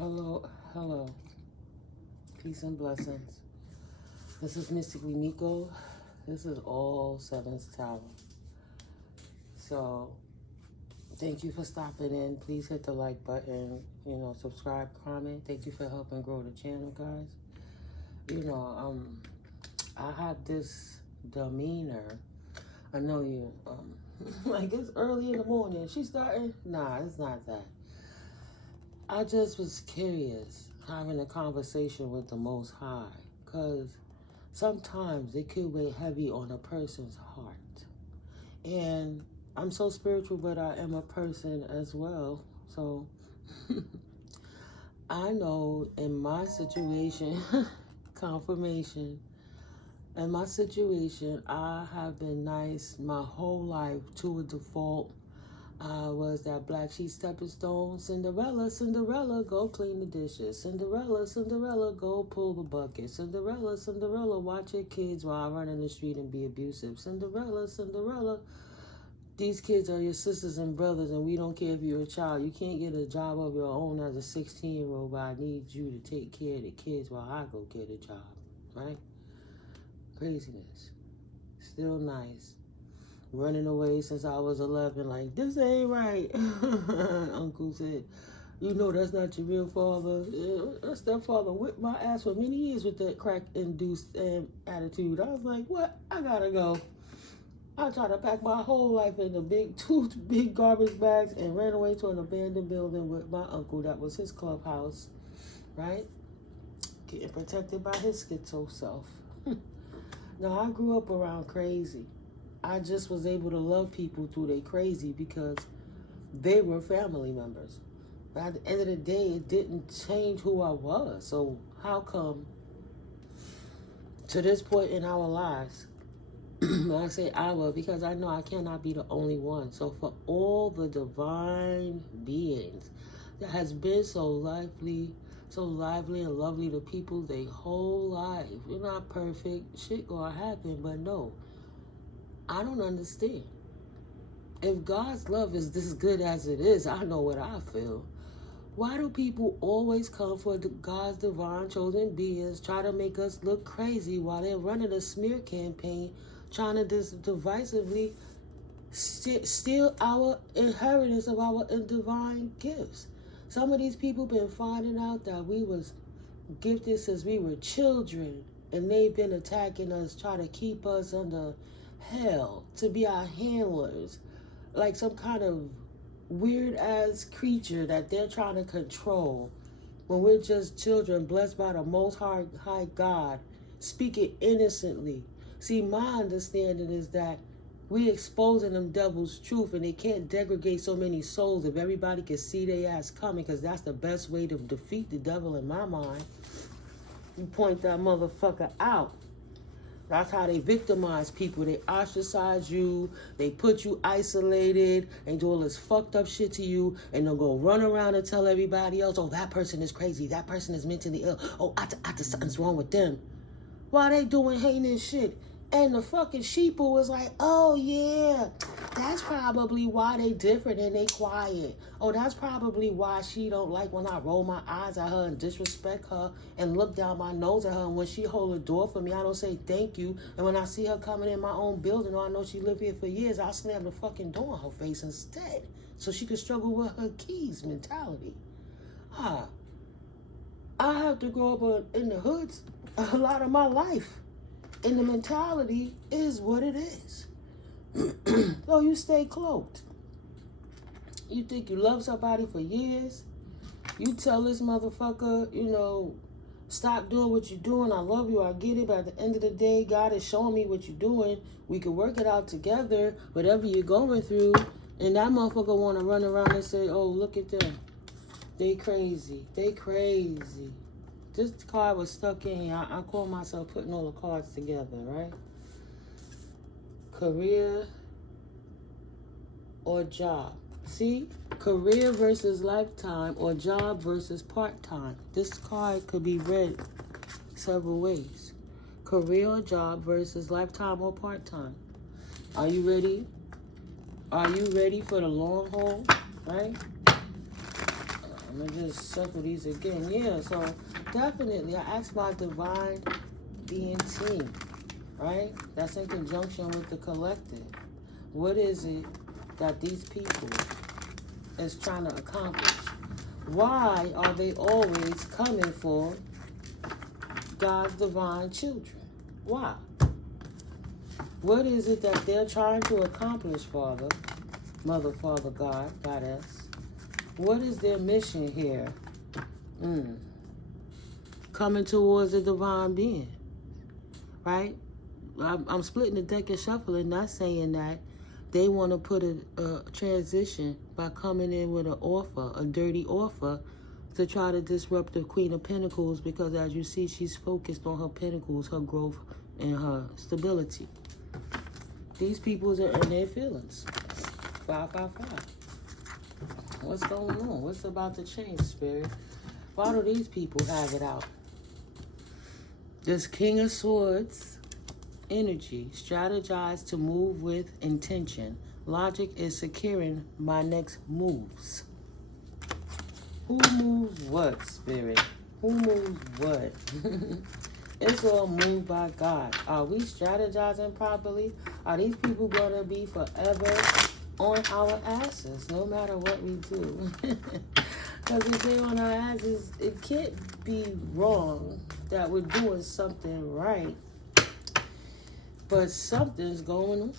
Hello, hello. Peace and blessings. This is Mystically Miko. This is all Seventh Tower. So, thank you for stopping in. Please hit the like button. Subscribe, comment. Thank you for helping grow the channel, guys. I have this demeanor. I know you, like it's early in the morning. She's starting? Nah, it's not that. I just was curious, having a conversation with the Most High, because sometimes it could weigh heavy on a person's heart. And I'm so spiritual, but I am a person as well. So I know in my situation, confirmation, in my situation, I have been nice my whole life to a default. I was that black sheep stepping stone. Cinderella, Cinderella, go clean the dishes. Cinderella, Cinderella, go pull the bucket. Cinderella, Cinderella, watch your kids while I run in the street and be abusive. Cinderella, Cinderella, these kids are your sisters and brothers, and we don't care if you're a child. You can't get a job of your own as a 16-year-old, but I need you to take care of the kids while I go get a job, right? Craziness. Still nice. Running away since I was 11, like, this ain't right. Uncle said, that's not your real father. That stepfather whipped my ass for many years with that crack-induced attitude. I was like, what? I gotta go. I tried to pack my whole life in two big garbage bags and ran away to an abandoned building with my uncle. That was his clubhouse, right? Getting protected by his schizo self. Now, I grew up around crazy. I just was able to love people through their crazy because they were family members. But at the end of the day, it didn't change who I was. So how come to this point in our lives, I say our because I know I cannot be the only one. So for all the divine beings that has been so lively and lovely to people their whole life. We're not perfect. Shit gonna happen, but no. I don't understand. If God's love is this good as it is, I know what I feel. Why do people always come for God's divine chosen beings, try to make us look crazy while they're running a smear campaign, trying to divisively steal our inheritance of our divine gifts? Some of these people been finding out that we was gifted since we were children, and they've been attacking us, trying to keep us under hell, to be our handlers, like some kind of weird ass creature that they're trying to control when we're just children blessed by the most high God, speaking innocently. See, my understanding is that we exposing them devil's truth, and they can't degrade so many souls if everybody can see their ass coming, because that's the best way to defeat the devil in my mind. You point that motherfucker out. That's how they victimize people. They ostracize you. They put you isolated and do all this fucked up shit to you. And they'll go run around and tell everybody else, oh, that person is crazy. That person is mentally ill. Oh, something's wrong with them. While they doing heinous shit. And the fucking sheeple was like, oh, yeah, that's probably why they different and they quiet. Oh, that's probably why she don't like when I roll my eyes at her and disrespect her and look down my nose at her. And when she hold the door for me, I don't say thank you. And when I see her coming in my own building, or I know she lived here for years, I'll slam the fucking door in her face instead. So she can struggle with her keys mentality. I have to grow up in the hoods a lot of my life. And the mentality is what it is. So you stay cloaked. You think you love somebody for years. You tell this motherfucker, stop doing what you're doing. I love you. I get it. But at the end of the day, God is showing me what you're doing. We can work it out together, whatever you're going through. And that motherfucker want to run around and say, oh, look at them. They crazy. They crazy. This card was stuck in here. I call myself putting all the cards together, right? Career or job. See? Career versus lifetime, or job versus part-time. This card could be read several ways. Career or job versus lifetime or part-time. Are you ready? Are you ready for the long haul, right? I'm going to just circle these again. Yeah, so definitely I asked my divine being team, right? That's in conjunction with the collective. What is it that these people is trying to accomplish? Why are they always coming for God's divine children? Why? What is it that they're trying to accomplish, Father, Mother, Father, God, Goddess? What is their mission here? Coming towards the divine being, right? I'm splitting the deck and shuffling, not saying that they want to put a transition by coming in with an offer, a dirty offer, to try to disrupt the Queen of Pentacles, because as you see, she's focused on her pentacles, her growth, and her stability. These people are in their feelings. 555. What's going on? What's about to change, Spirit? Why do these people have it out? This King of Swords energy, strategize to move with intention. Logic is securing my next moves. Who moves what, Spirit? Who moves what? It's all moved by God. Are we strategizing properly? Are these people going to be forever on our asses, no matter what we do? Because if they're on our asses, it can't be wrong that we're doing something right. But something's going on.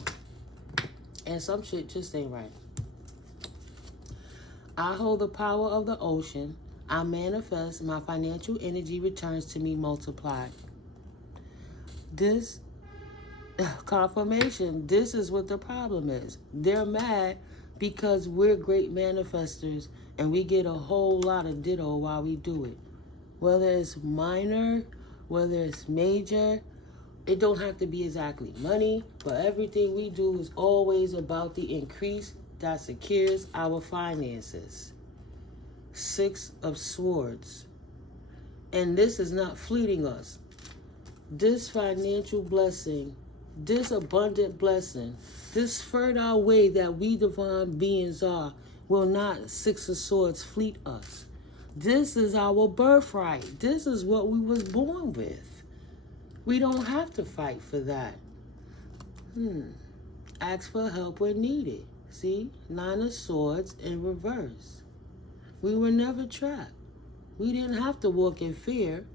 And some shit just ain't right. I hold the power of the ocean. I manifest. My financial energy returns to me multiplied. This confirmation, this is what the problem is. They're mad because we're great manifestors and we get a whole lot of ditto while we do it. Whether it's minor, whether it's major, it don't have to be exactly money, but everything we do is always about the increase that secures our finances. 6 of Swords. And this is not fleeting us. This financial blessing, this abundant blessing, this fertile way that we divine beings are, will not 6 of Swords fleet us. This is our birthright. This is what we was born with. We don't have to fight for that. Ask for help when needed. See? 9 of Swords in reverse. We were never trapped. We didn't have to walk in fear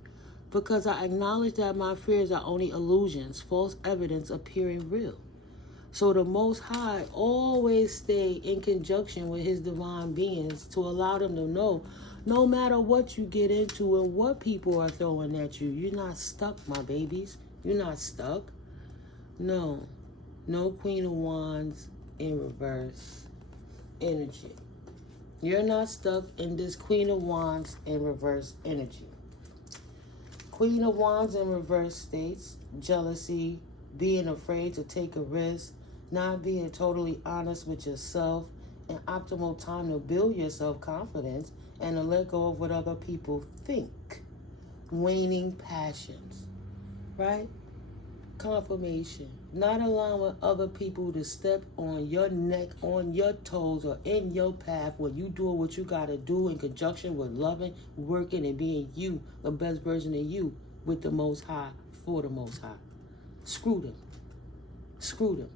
because I acknowledge that my fears are only illusions, false evidence appearing real. So the Most High always stay in conjunction with his divine beings to allow them to know no matter what you get into and what people are throwing at you, you're not stuck, my babies. You're not stuck. No. No Queen of Wands in reverse energy. You're not stuck in this Queen of Wands in reverse energy. Queen of Wands in reverse states jealousy, being afraid to take a risk, not being totally honest with yourself, an optimal time to build your self-confidence and to let go of what other people think. Waning passions, right? Confirmation. Not allowing other people to step on your neck, on your toes, or in your path when you doing what you got to do in conjunction with loving, working, and being you, the best version of you, with the Most High, for the Most High. Screw them. Screw them.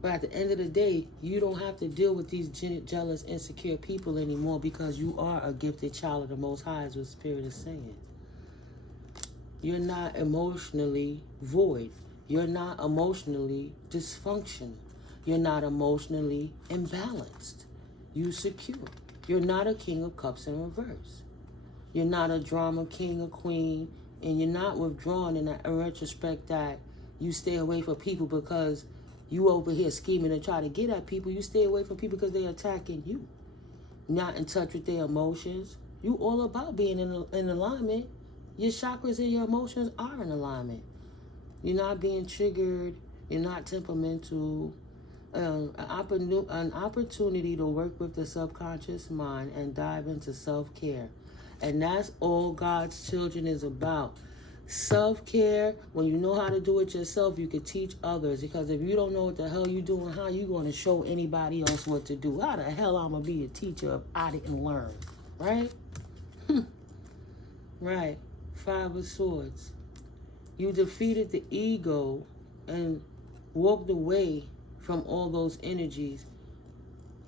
But at the end of the day, you don't have to deal with these jealous, insecure people anymore because you are a gifted child of the Most High, as what Spirit is saying. You're not emotionally void. You're not emotionally dysfunctional. You're not emotionally imbalanced. You secure. You're not a King of Cups in reverse. You're not a drama king or queen, and you're not withdrawn in that retrospect that you stay away from people because you over here scheming and try to get at people. You stay away from people because they're attacking you. Not in touch with their emotions. You all about being in alignment. Your chakras and your emotions are in alignment. You're not being triggered. You're not temperamental. An opportunity to work with the subconscious mind and dive into self-care. And that's all God's children is about. Self-care, when you know how to do it yourself, you can teach others. Because if you don't know what the hell you're doing, how you going to show anybody else what to do? How the hell I'm going to be a teacher if I didn't learn? Right? Right. Five of Swords. You defeated the ego and walked away from all those energies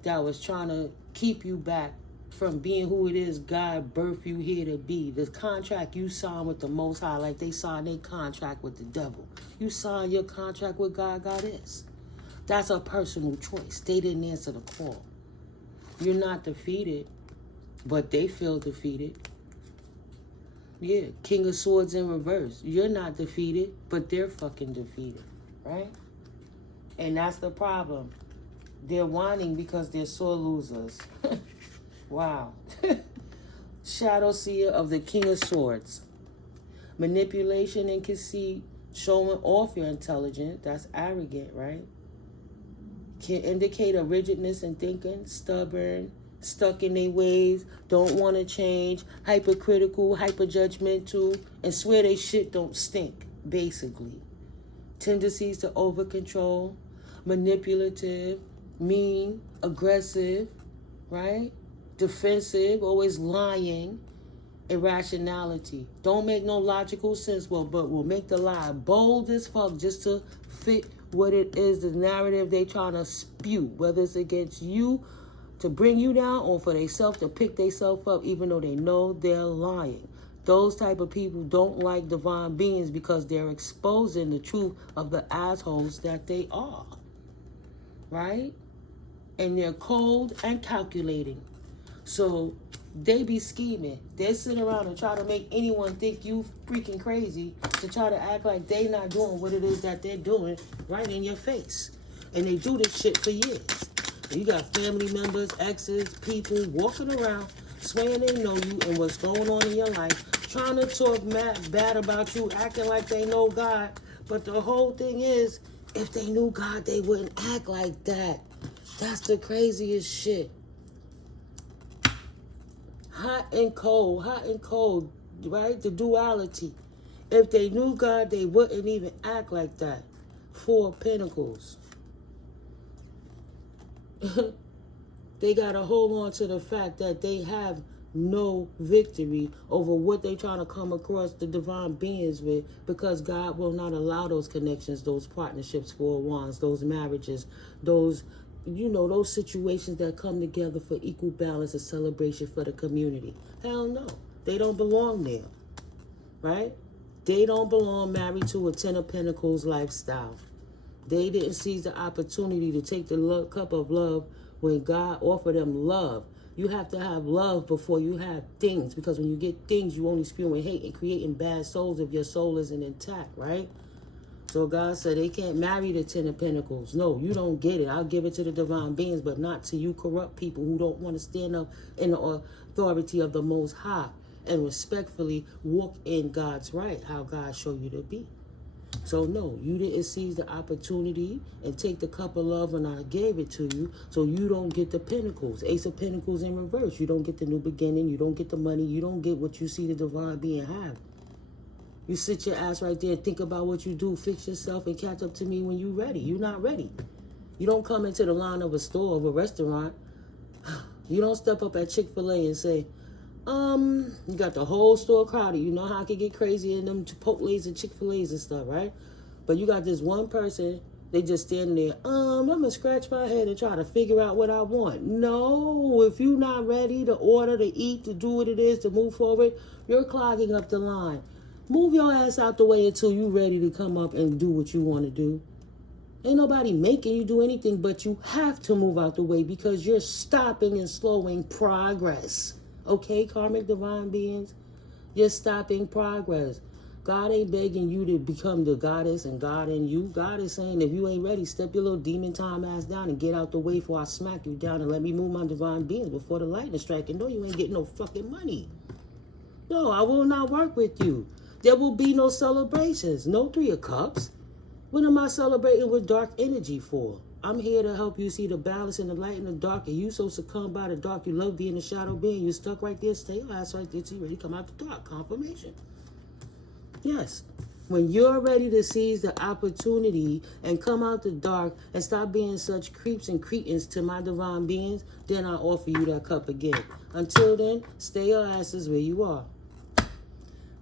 that was trying to keep you back from being who it is God birthed you here to be. The contract you signed with the Most High, like they signed their contract with the devil. You signed your contract with God, Goddess. That's a personal choice. They didn't answer the call. You're not defeated, but they feel defeated. Yeah, King of Swords in reverse. You're not defeated, but they're fucking defeated, right? And that's the problem. They're whining because they're sore losers. Wow. Shadow Seer of the King of Swords. Manipulation and conceit, showing off your intelligence. That's arrogant, right? Can indicate a rigidness in thinking, stubborn, stuck in their ways, don't want to change, hypercritical, hyperjudgmental, and swear they shit don't stink, basically. Tendencies to over-control, manipulative, mean, aggressive, right? Defensive, always lying, irrationality. Don't make no logical sense, but will make the lie bold as fuck just to fit what it is, the narrative they trying to spew, whether it's against you to bring you down or for themselves to pick themselves up even though they know they're lying. Those type of people don't like divine beings because they're exposing the truth of the assholes that they are, right? And they're cold and calculating. So they be scheming. They sit around and try to make anyone think you freaking crazy to try to act like they not doing what it is that they're doing right in your face. And they do this shit for years. You got family members, exes, people walking around swearing they know you and what's going on in your life, trying to talk bad about you, acting like they know God. But the whole thing is, if they knew God, they wouldn't act like that. That's the craziest shit. Hot and cold, right? The duality. If they knew God, they wouldn't even act like that. Four of Pentacles. They got to hold on to the fact that they have no victory over what they trying to come across the divine beings with, because God will not allow those connections, those partnerships, four wands, those marriages, those, you know, those situations that come together for equal balance and celebration for the community. Hell no. They don't belong there, right? They don't belong married to a Ten of Pentacles lifestyle. They didn't seize the opportunity to take the cup of love when God offered them love. You have to have love before you have things, because when you get things, you only spewing hate and creating bad souls if your soul isn't intact, right? So God said they can't marry the Ten of Pentacles. No, you don't get it. I'll give it to the divine beings, but not to you corrupt people who don't want to stand up in the authority of the Most High and respectfully walk in God's right, how God showed you to be. So no, you didn't seize the opportunity and take the cup of love when I gave it to you, so you don't get the Pentacles. Ace of Pentacles in reverse. You don't get the new beginning. You don't get the money. You don't get what you see the divine being have. You sit your ass right there, think about what you do, fix yourself, and catch up to me when you're ready. You're not ready. You don't come into the line of a store, of a restaurant. You don't step up at Chick-fil-A and say, you got the whole store crowded. You know how I can get crazy in them Chipotle's and Chick-fil-A's and stuff, right? But you got this one person, they just standing there, I'm going to scratch my head and try to figure out what I want. No, if you're not ready to order, to eat, to do what it is, to move forward, you're clogging up the line. Move your ass out the way until you're ready to come up and do what you want to do. Ain't nobody making you do anything, but you have to move out the way because you're stopping and slowing progress. Okay, karmic divine beings? You're stopping progress. God ain't begging you to become the goddess and God in you. God is saying, if you ain't ready, step your little demon time ass down and get out the way before I smack you down and let me move my divine beings before the lightning strike. And no, you ain't getting no fucking money. No, I will not work with you. There will be no celebrations. No Three of Cups. What am I celebrating with dark energy for? I'm here to help you see the balance in the light and the dark. And you so succumbed by the dark, you love being a shadow being. You stuck right there, stay your ass right there till you ready to come out the dark. Confirmation. Yes. When you're ready to seize the opportunity and come out the dark and stop being such creeps and cretins to my divine beings, then I offer you that cup again. Until then, stay your asses where you are.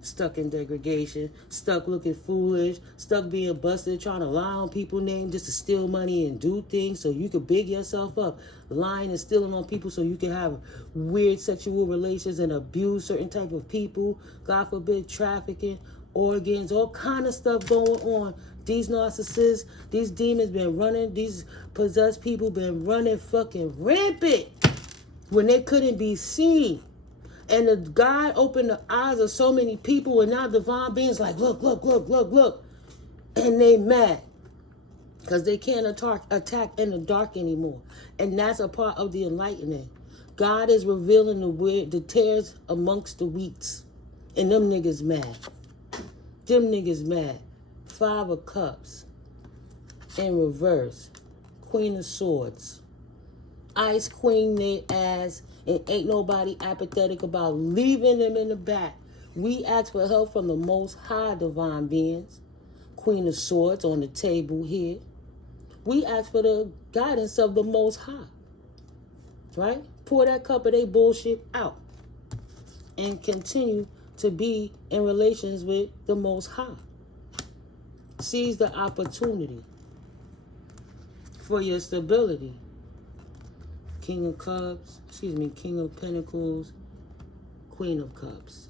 Stuck in degradation, stuck looking foolish, stuck being busted, trying to lie on people's names just to steal money and do things so you can big yourself up, lying and stealing on people so you can have weird sexual relations and abuse certain type of people, God forbid trafficking, organs, all kind of stuff going on. These narcissists, these demons been running, these possessed people been running fucking rampant when they couldn't be seen. And the God opened the eyes of so many people, and now divine beings like, look, look, look, look, look. And they mad because they can't attack in the dark anymore. And that's a part of the enlightenment. God is revealing the tares amongst the wheats. And them niggas mad. Them niggas mad. 5 of Cups in reverse. Queen of Swords. Ice Queen they ass. And ain't nobody apathetic about leaving them in the back. We ask for help from the Most High divine beings. Queen of Swords on the table here. We ask for the guidance of the Most High. Right? Pour that cup of they bullshit out. And continue to be in relations with the Most High. Seize the opportunity for your stability. King of Cups, King of Pentacles, Queen of Cups.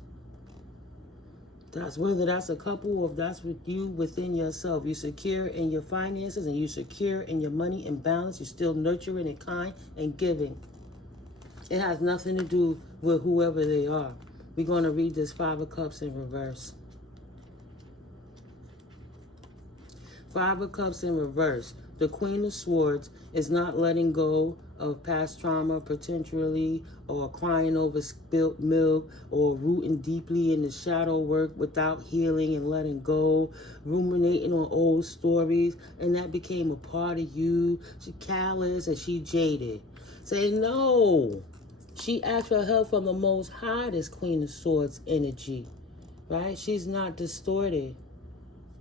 That's whether that's a couple or if that's with you within yourself. You're secure in your finances and you're secure in your money and balance. You're still nurturing and kind and giving. It has nothing to do with whoever they are. We're going to read this 5 of Cups in reverse. 5 of Cups in reverse. The Queen of Swords is not letting go of past trauma potentially, or crying over spilt milk, or rooting deeply in the shadow work without healing and letting go, ruminating on old stories, and that became a part of you. She callous and she jaded. Say no. She asked for help from the Most High, this Queen of Swords energy, right? She's not distorted.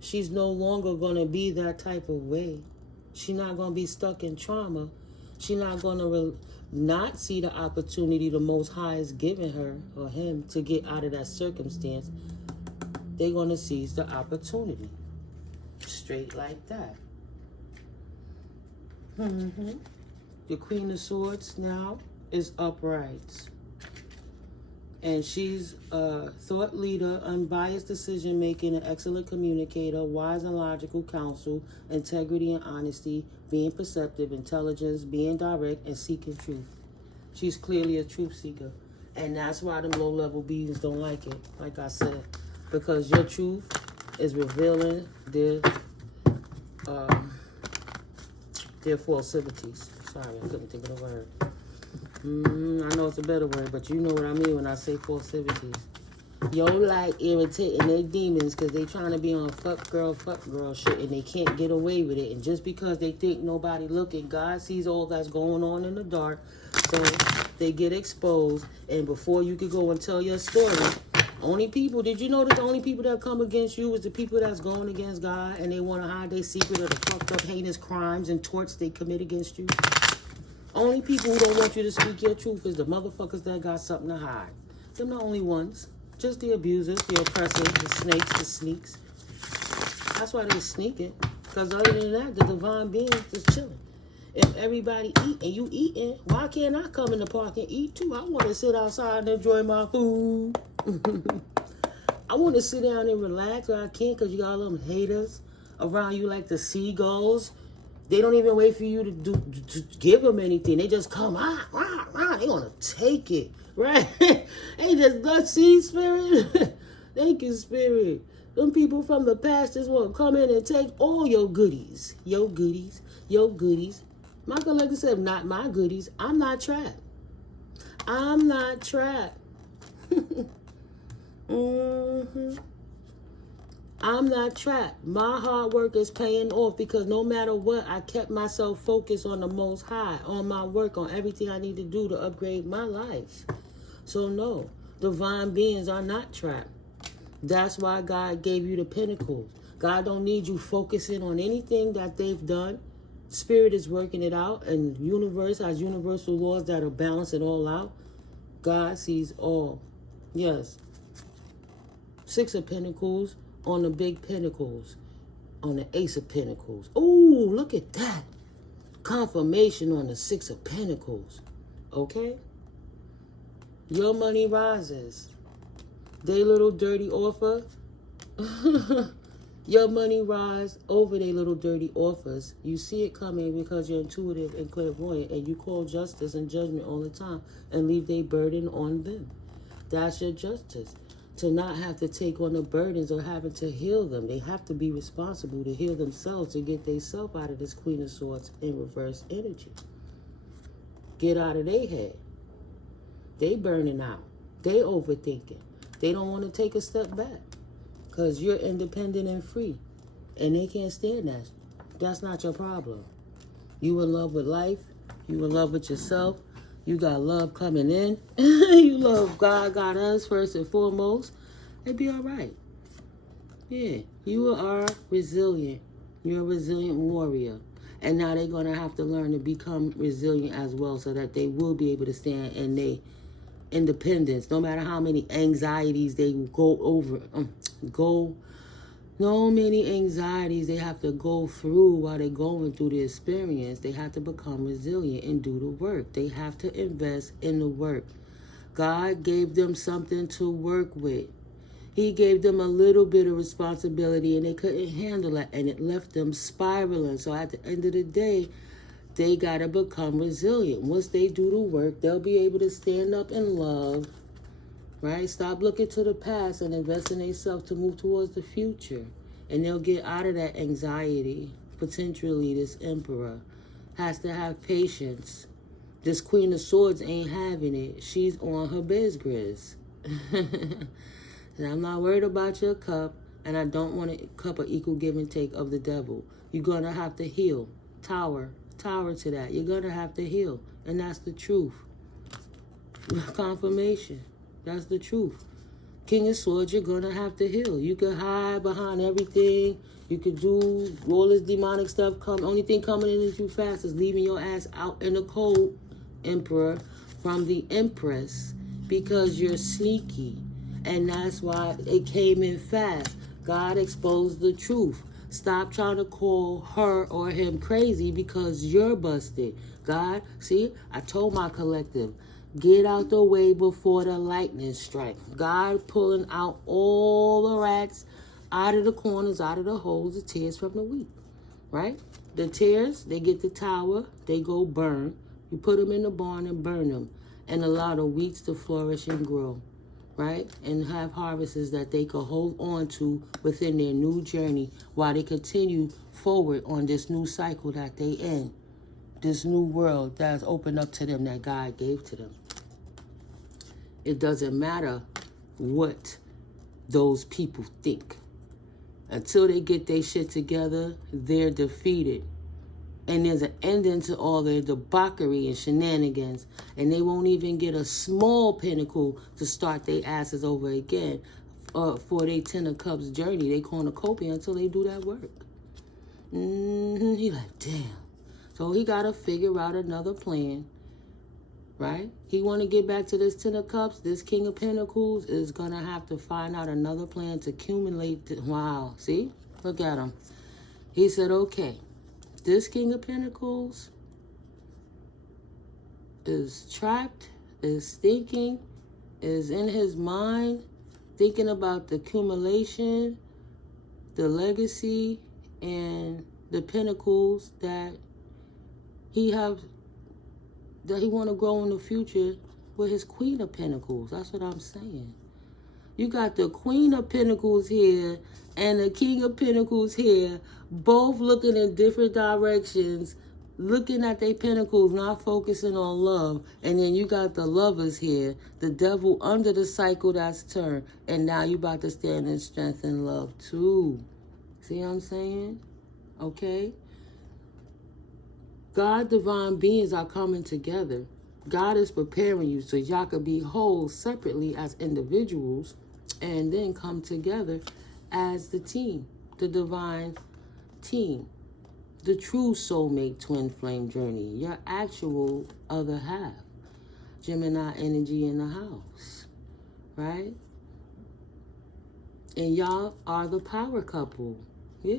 She's no longer going to be that type of way. She's not going to be stuck in trauma. She's not going to not see the opportunity the Most High is giving her or him to get out of that circumstance. They're going to seize the opportunity. Straight like that. The Queen of Swords now is upright. And she's a thought leader, unbiased decision-making, an excellent communicator, wise and logical counsel, integrity and honesty, being perceptive, intelligence, being direct, and seeking truth. She's clearly a truth seeker. And that's why them low-level beings don't like it, like I said. Because your truth is revealing their falsities. Sorry, I couldn't think of the word. I know it's a better word, but you know what I mean when I say falsities. Yo, like irritating their demons because they trying to be on fuck girl shit and they can't get away with it. And just because they think nobody looking, God sees all that's going on in the dark. So they get exposed. And before you could go and tell your story, did you know that the only people that come against you is the people that's going against God and they want to hide their secret of the fucked up heinous crimes and torts they commit against you? Only people who don't want you to speak your truth is the motherfuckers that got something to hide. They're the only ones. Just the abusers, the oppressors, the snakes, the sneaks. That's why they're sneaking. Because other than that, the divine beings is chilling. If everybody eat and you eating, why can't I come in the park and eat too? I want to sit outside and enjoy my food. I want to sit down and relax, but I can't because you got all them haters around you like the seagulls. They don't even wait for you to give them anything. They just come, they gonna take it, right? They just, see, Spirit? Thank you, Spirit. Them people from the past just want to come in and take all your goodies. Your goodies, your goodies. My collector said, not my goodies. I'm not trapped. I'm not trapped. I'm not trapped. My hard work is paying off because no matter what, I kept myself focused on the Most High, on my work, on everything I need to do to upgrade my life. So no, divine beings are not trapped. That's why God gave you the Pentacles. God don't need you focusing on anything that they've done. Spirit is working it out, and universe has universal laws that'll balance it all out. God sees all. Yes. 6 of Pentacles on the big Pentacles. On the Ace of Pentacles. Ooh, look at that. Confirmation on the 6 of Pentacles. Okay? Your money rises. They little dirty offer. Your money rise over their little dirty offers. You see it coming because you're intuitive and clairvoyant, and you call justice and judgment all the time and leave their burden on them. That's your justice. To not have to take on the burdens or having to heal them. They have to be responsible to heal themselves to get themselves out of this Queen of Swords in reverse energy. Get out of their head. They burning out. They overthinking. They don't want to take a step back. Because you're independent and free. And they can't stand that. That's not your problem. You in love with life. You in love with yourself. You got love coming in. You love God, got us first and foremost. It'd be all right. Yeah. You are resilient. You're a resilient warrior. And now they're going to have to learn to become resilient as well so that they will be able to stand in their independence. No matter how many anxieties they go over. No many anxieties they have to go through while they're going through the experience. They have to become resilient and do the work. They have to invest in the work. God gave them something to work with. He gave them a little bit of responsibility and they couldn't handle it, and it left them spiraling. So at the end of the day, they got to become resilient. Once they do the work, they'll be able to stand up in love, right? Stop looking to the past and invest in themselves to move towards the future. And they'll get out of that anxiety. Potentially, this Emperor has to have patience. This Queen of Swords ain't having it. She's on her biz. And I'm not worried about your cup, and I don't want a cup of equal give and take of the devil. You're going to have to heal. Tower to that. You're going to have to heal. And that's the truth. Confirmation. That's the truth. King of Swords, you're going to have to heal. You can hide behind everything. You could do all this demonic stuff. Only thing coming in too fast is leaving your ass out in the cold, Emperor, from the Empress, because you're sneaky. And that's why it came in fast. God exposed the truth. Stop trying to call her or him crazy because you're busted. God, see, I told my collective, get out the way before the lightning strike. God pulling out all the rats out of the corners, out of the holes, the tears from the wheat, right? The tears, they get the tower, they go burn. You put them in the barn and burn them and allow the wheats to flourish and grow, right? And have harvests that they could hold on to within their new journey while they continue forward on this new cycle that they in. This new world that's opened up to them that God gave to them. It doesn't matter what those people think. Until they get their shit together, they're defeated. And there's an ending to all their debauchery and shenanigans. And they won't even get a small pinnacle to start their asses over again for their 10 of Cups journey. They cornucopia until they do that work. He like, damn. So he got to figure out another plan, right? He want to get back to this 10 of Cups. This King of Pentacles is going to have to find out another plan to accumulate. Wow, see? Look at him. He said, okay, this King of Pentacles is trapped, is thinking, is in his mind, thinking about the accumulation, the legacy, and the pentacles that he want to grow in the future with his Queen of Pentacles. That's what I'm saying. You got the Queen of Pentacles here and the King of Pentacles here, both looking in different directions, looking at their pentacles, not focusing on love. And then you got the Lovers here, the devil under the cycle that's turned. And now you about to stand in strength and love too. See what I'm saying? Okay? God, divine beings are coming together. God is preparing you so y'all could be whole separately as individuals and then come together as the team, the divine team, the true soulmate twin flame journey, your actual other half. Gemini energy in the house, right? And y'all are the power couple. Yeah.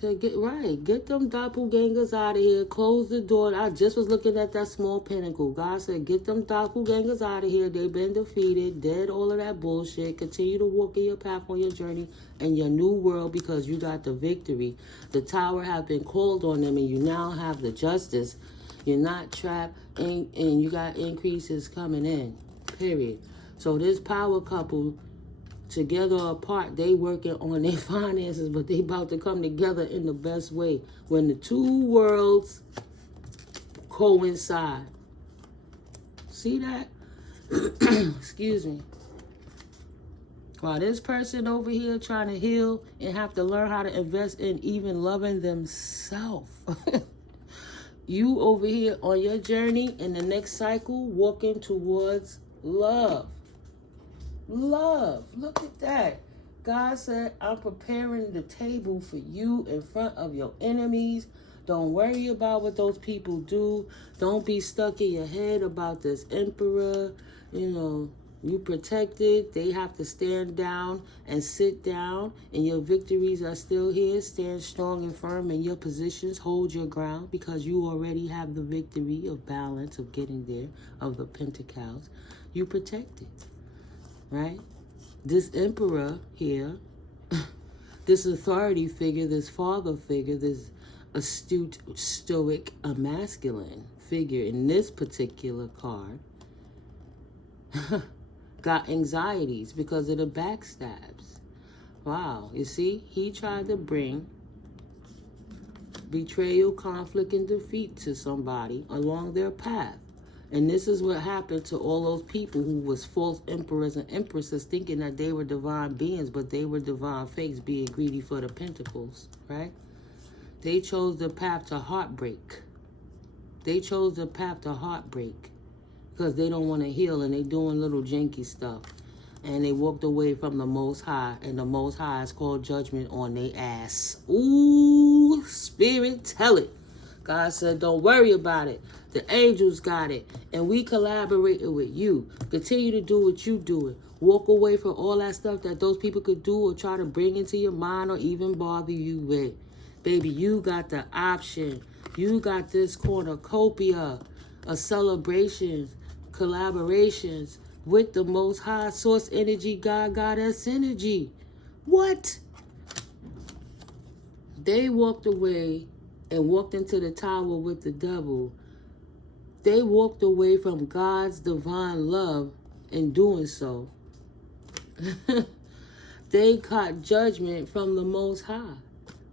So get them doppelgangers out of here. Close the door. I just was looking at that small pinnacle. God said, get them doppelgangers out of here. They've been defeated. Dead all of that bullshit. Continue to walk in your path on your journey and your new world because you got the victory. The tower have been called on them and you now have the justice. You're not trapped and you got increases coming in. Period. So this power couple, together or apart, they working on their finances, but they about to come together in the best way when the two worlds coincide. See that? Excuse me. While this person over here trying to heal and have to learn how to invest in even loving themselves. You over here on your journey in the next cycle walking towards love. Love. Look at that. God said, I'm preparing the table for you in front of your enemies. Don't worry about what those people do. Don't be stuck in your head about this emperor. You know, you protected. They have to stand down and sit down. And your victories are still here. Stand strong and firm in your positions. Hold your ground because you already have the victory of balance, of getting there, of the pentacles. You protected. Right? This emperor here, this authority figure, this father figure, this astute, stoic, masculine figure in this particular card got anxieties because of the backstabs. Wow. You see, he tried to bring betrayal, conflict, and defeat to somebody along their path. And this is what happened to all those people who was false emperors and empresses thinking that they were divine beings, but they were divine fakes being greedy for the pentacles, right? They chose the path to heartbreak. They chose the path to heartbreak because they don't want to heal and they doing little janky stuff. And they walked away from the Most High, and the Most High is called judgment on their ass. Ooh, Spirit, tell it. God said, don't worry about it. The angels got it. And we collaborated with you. Continue to do what you doing. Walk away from all that stuff that those people could do or try to bring into your mind or even bother you with. Baby, you got the option. You got this cornucopia of celebrations, collaborations with the Most High Source Energy, God, Goddess Energy. What? They walked away and walked into the tower with the devil. They walked away from God's divine love in doing so. They caught judgment from the Most High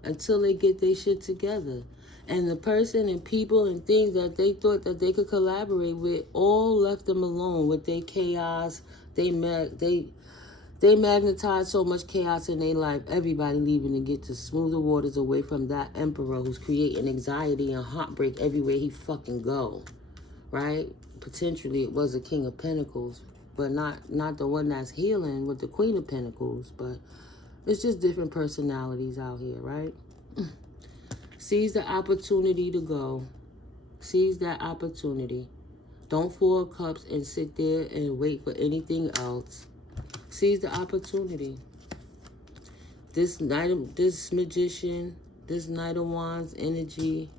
until they get their shit together. And the person and people and things that they thought that they could collaborate with all left them alone with their chaos. They magnetized so much chaos in their life, everybody leaving to get to smoother waters away from that emperor who's creating anxiety and heartbreak everywhere he fucking go, right? Potentially it was a King of Pentacles, but not the one that's healing with the Queen of Pentacles, but it's just different personalities out here, right? Seize the opportunity to go. Seize that opportunity. Don't Four of Cups and sit there and wait for anything else. Seize the opportunity. This magician, this Knight of Wands energy.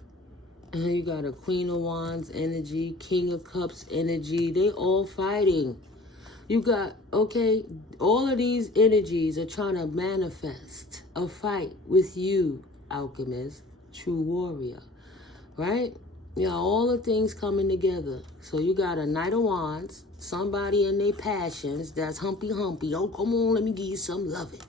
You got a Queen of Wands energy, King of Cups energy. They all fighting. You got, okay, all of these energies are trying to manifest a fight with you, alchemist, true warrior, right? You know, all the things coming together. So you got a Knight of Wands, somebody in their passions that's humpy. Oh, come on, let me give you some loving.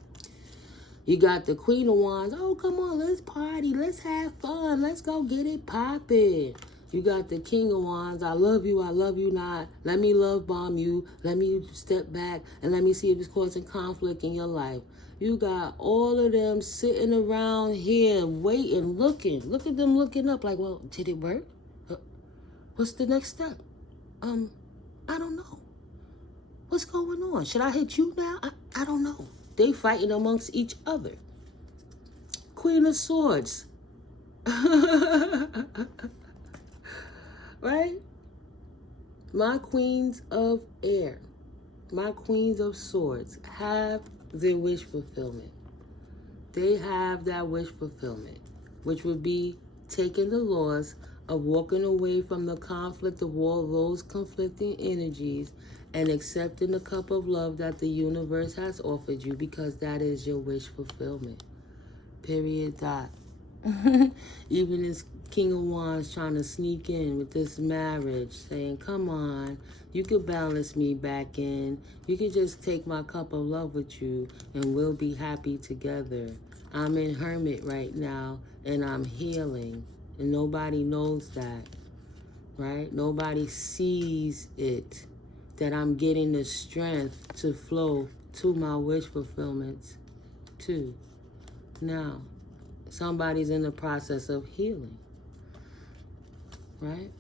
You got the Queen of Wands. Oh, come on, let's party. Let's have fun. Let's go get it popping. You got the King of Wands. I love you not. Let me love bomb you. Let me step back and let me see if it's causing conflict in your life. You got all of them sitting around here waiting, looking. Look at them looking up like, well, did it work? What's the next step? I don't know. What's going on? Should I hit you now? I don't know. They fighting amongst each other. Queen of Swords. Right? My queens of air, my queens of swords have their wish fulfillment. They have that wish fulfillment, which would be taking the loss of walking away from the conflict of all those conflicting energies and accepting the cup of love that the universe has offered you, because that is your wish fulfillment. Period. Dot. Even this King of Wands trying to sneak in with this marriage, saying, come on, you could balance me back in. You could just take my cup of love with you and we'll be happy together. I'm in hermit right now and I'm healing. And nobody knows that, right? Nobody sees it, that I'm getting the strength to flow to my wish fulfillments too. Now, somebody's in the process of healing, right?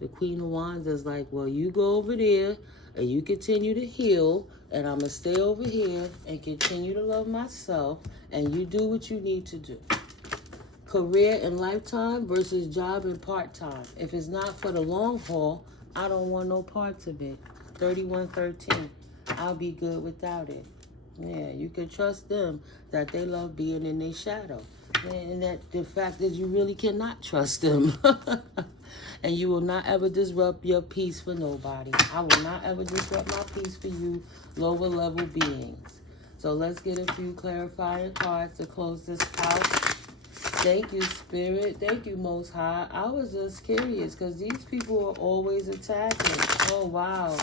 The Queen of Wands is like, well, you go over there and you continue to heal, and I'm going to stay over here and continue to love myself, and you do what you need to do. Career and lifetime versus job and part-time. If it's not for the long haul, I don't want no parts of it. 3113. I'll be good without it. Yeah, you can trust them that they love being in their shadow. And that the fact is you really cannot trust them. And you will not ever disrupt your peace for nobody. I will not ever disrupt my peace for you lower level beings. So let's get a few clarifying cards to close this out. Thank you, Spirit. Thank you, Most High. I was just curious because these people are always attacking. Oh, wow.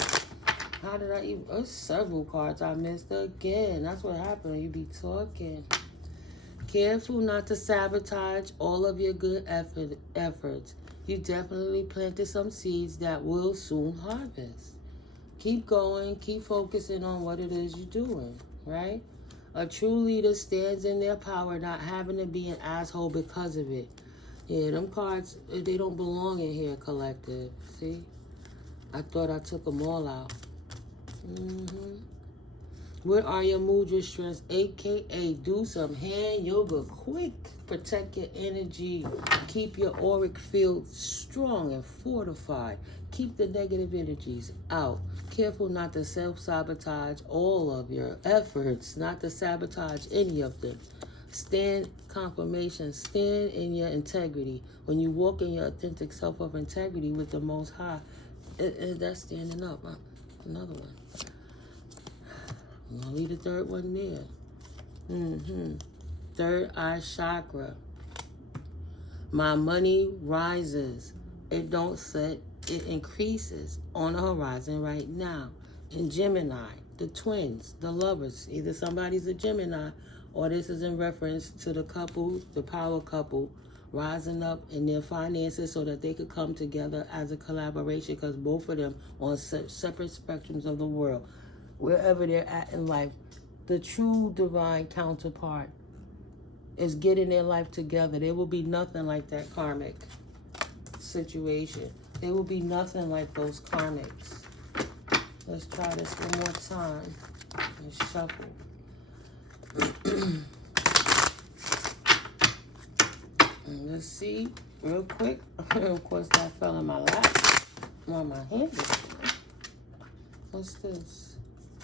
How did I even... There's several cards I missed again. That's what happened. You be talking. Careful not to sabotage all of your good efforts. You definitely planted some seeds that will soon harvest. Keep going. Keep focusing on what it is you're doing, right? A true leader stands in their power, not having to be an asshole because of it. Yeah, them cards, they don't belong in here, collective. See? I thought I took them all out. What are your mudra strengths? AKA do some hand yoga quick. Protect your energy. Keep your auric field strong and fortified. Keep the negative energies out. Careful not to self-sabotage all of your efforts. Not to sabotage any of them. Stand confirmation. Stand in your integrity. When you walk in your authentic self of integrity with the Most High, that's standing up. Another one. I'm going to leave the third one there. Third eye chakra. My money rises. It don't set. It increases on the horizon right now. In Gemini, the twins, the lovers. Either somebody's a Gemini or this is in reference to the couple, the power couple, rising up in their finances so that they could come together as a collaboration, because both of them on separate spectrums of the world. Wherever they're at in life, the true divine counterpart is getting their life together. There will be nothing like that karmic situation. There will be nothing like those karmics. Let's try this one more time and shuffle. And let's see real quick. Of course, that fell in my lap. On my hand. What's this?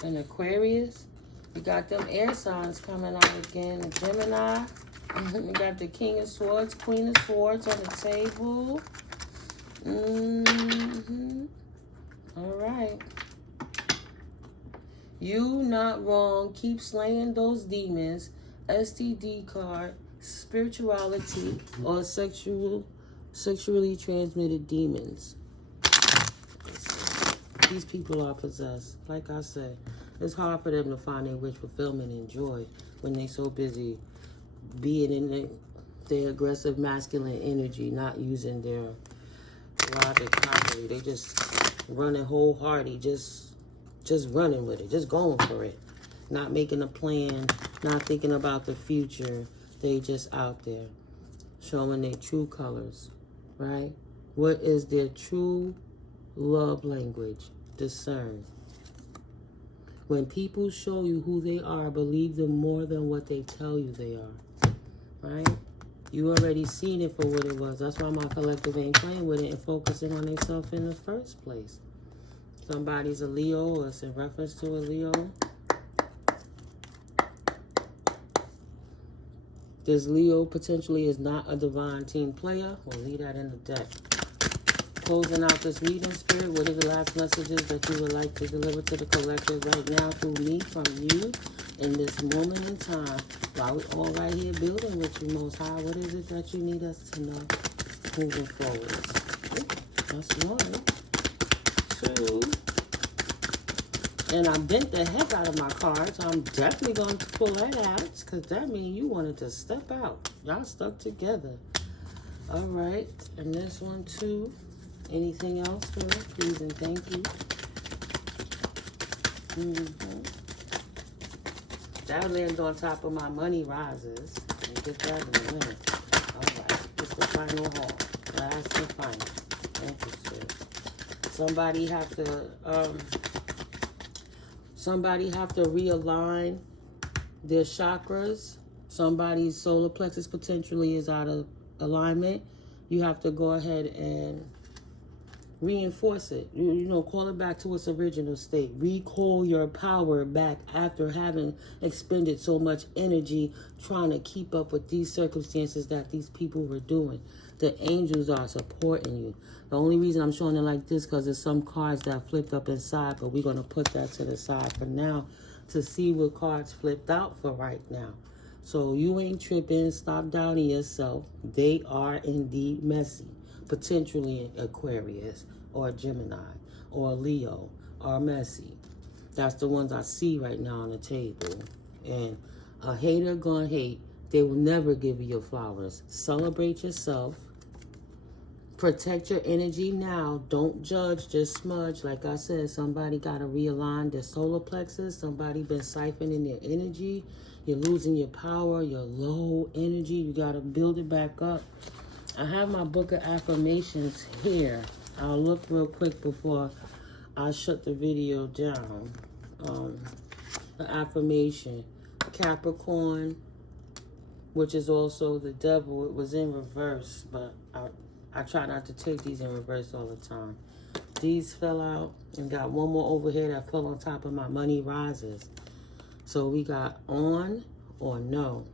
An Aquarius. We got them air signs coming out again. A Gemini. We got the King of Swords, Queen of Swords on the table. All right. You not wrong. Keep slaying those demons. STD card. Spirituality or sexually transmitted demons. These people are possessed. Like I said, it's hard for them to find their wish fulfillment and joy when they're so busy being in their aggressive masculine energy, not using their logic properly. They just running wholeheartedly, just running with it, just going for it, not making a plan, not thinking about the future. They just out there showing their true colors, right? What is their true love language? Discern. When people show you who they are, believe them more than what they tell you they are. Right? You already seen it for what it was. That's why my collective ain't playing with it and focusing on themselves in the first place. Somebody's a Leo, or it's in reference to a Leo. This Leo potentially is not a divine team player. We'll leave that in the deck. Closing out this reading, Spirit, what are the last messages that you would like to deliver to the collective right now through me, from you, in this moment in time? While we're all right here building with you, Most High, what is it that you need us to know moving forward? That's one. Two. And I bent the heck out of my card, so I'm definitely going to pull that out, because that means you wanted to step out. Y'all stuck together. All right. And this one, too. Anything else, Spirit? Please and thank you. That lands on top of my money rises. We'll get that in a minute. All right. It's the final haul. Last and final. Thank you, Spirit. Somebody have to realign their chakras. Somebody's solar plexus potentially is out of alignment. You have to go ahead and reinforce it. You know, call it back to its original state. Recall your power back after having expended so much energy trying to keep up with these circumstances that these people were doing. The angels are supporting you. The only reason I'm showing it like this because there's some cards that flipped up inside, but we're going to put that to the side for now to see what cards flipped out for right now. So you ain't tripping. Stop doubting yourself. They are indeed messy. Potentially Aquarius or Gemini or Leo are messy. That's the ones I see right now on the table. And a hater gonna hate. They will never give you your flowers. Celebrate yourself. Protect your energy now. Don't judge, just smudge. Like I said, somebody got to realign their solar plexus. Somebody been siphoning their energy. You're losing your power, your low energy. You got to build it back up. I have my book of affirmations here. I'll look real quick before I shut the video down. The affirmation. Capricorn, which is also the devil. It was in reverse, but I try not to take these in reverse all the time. These fell out and got one more over here that fell on top of my money rises. So we got on or no.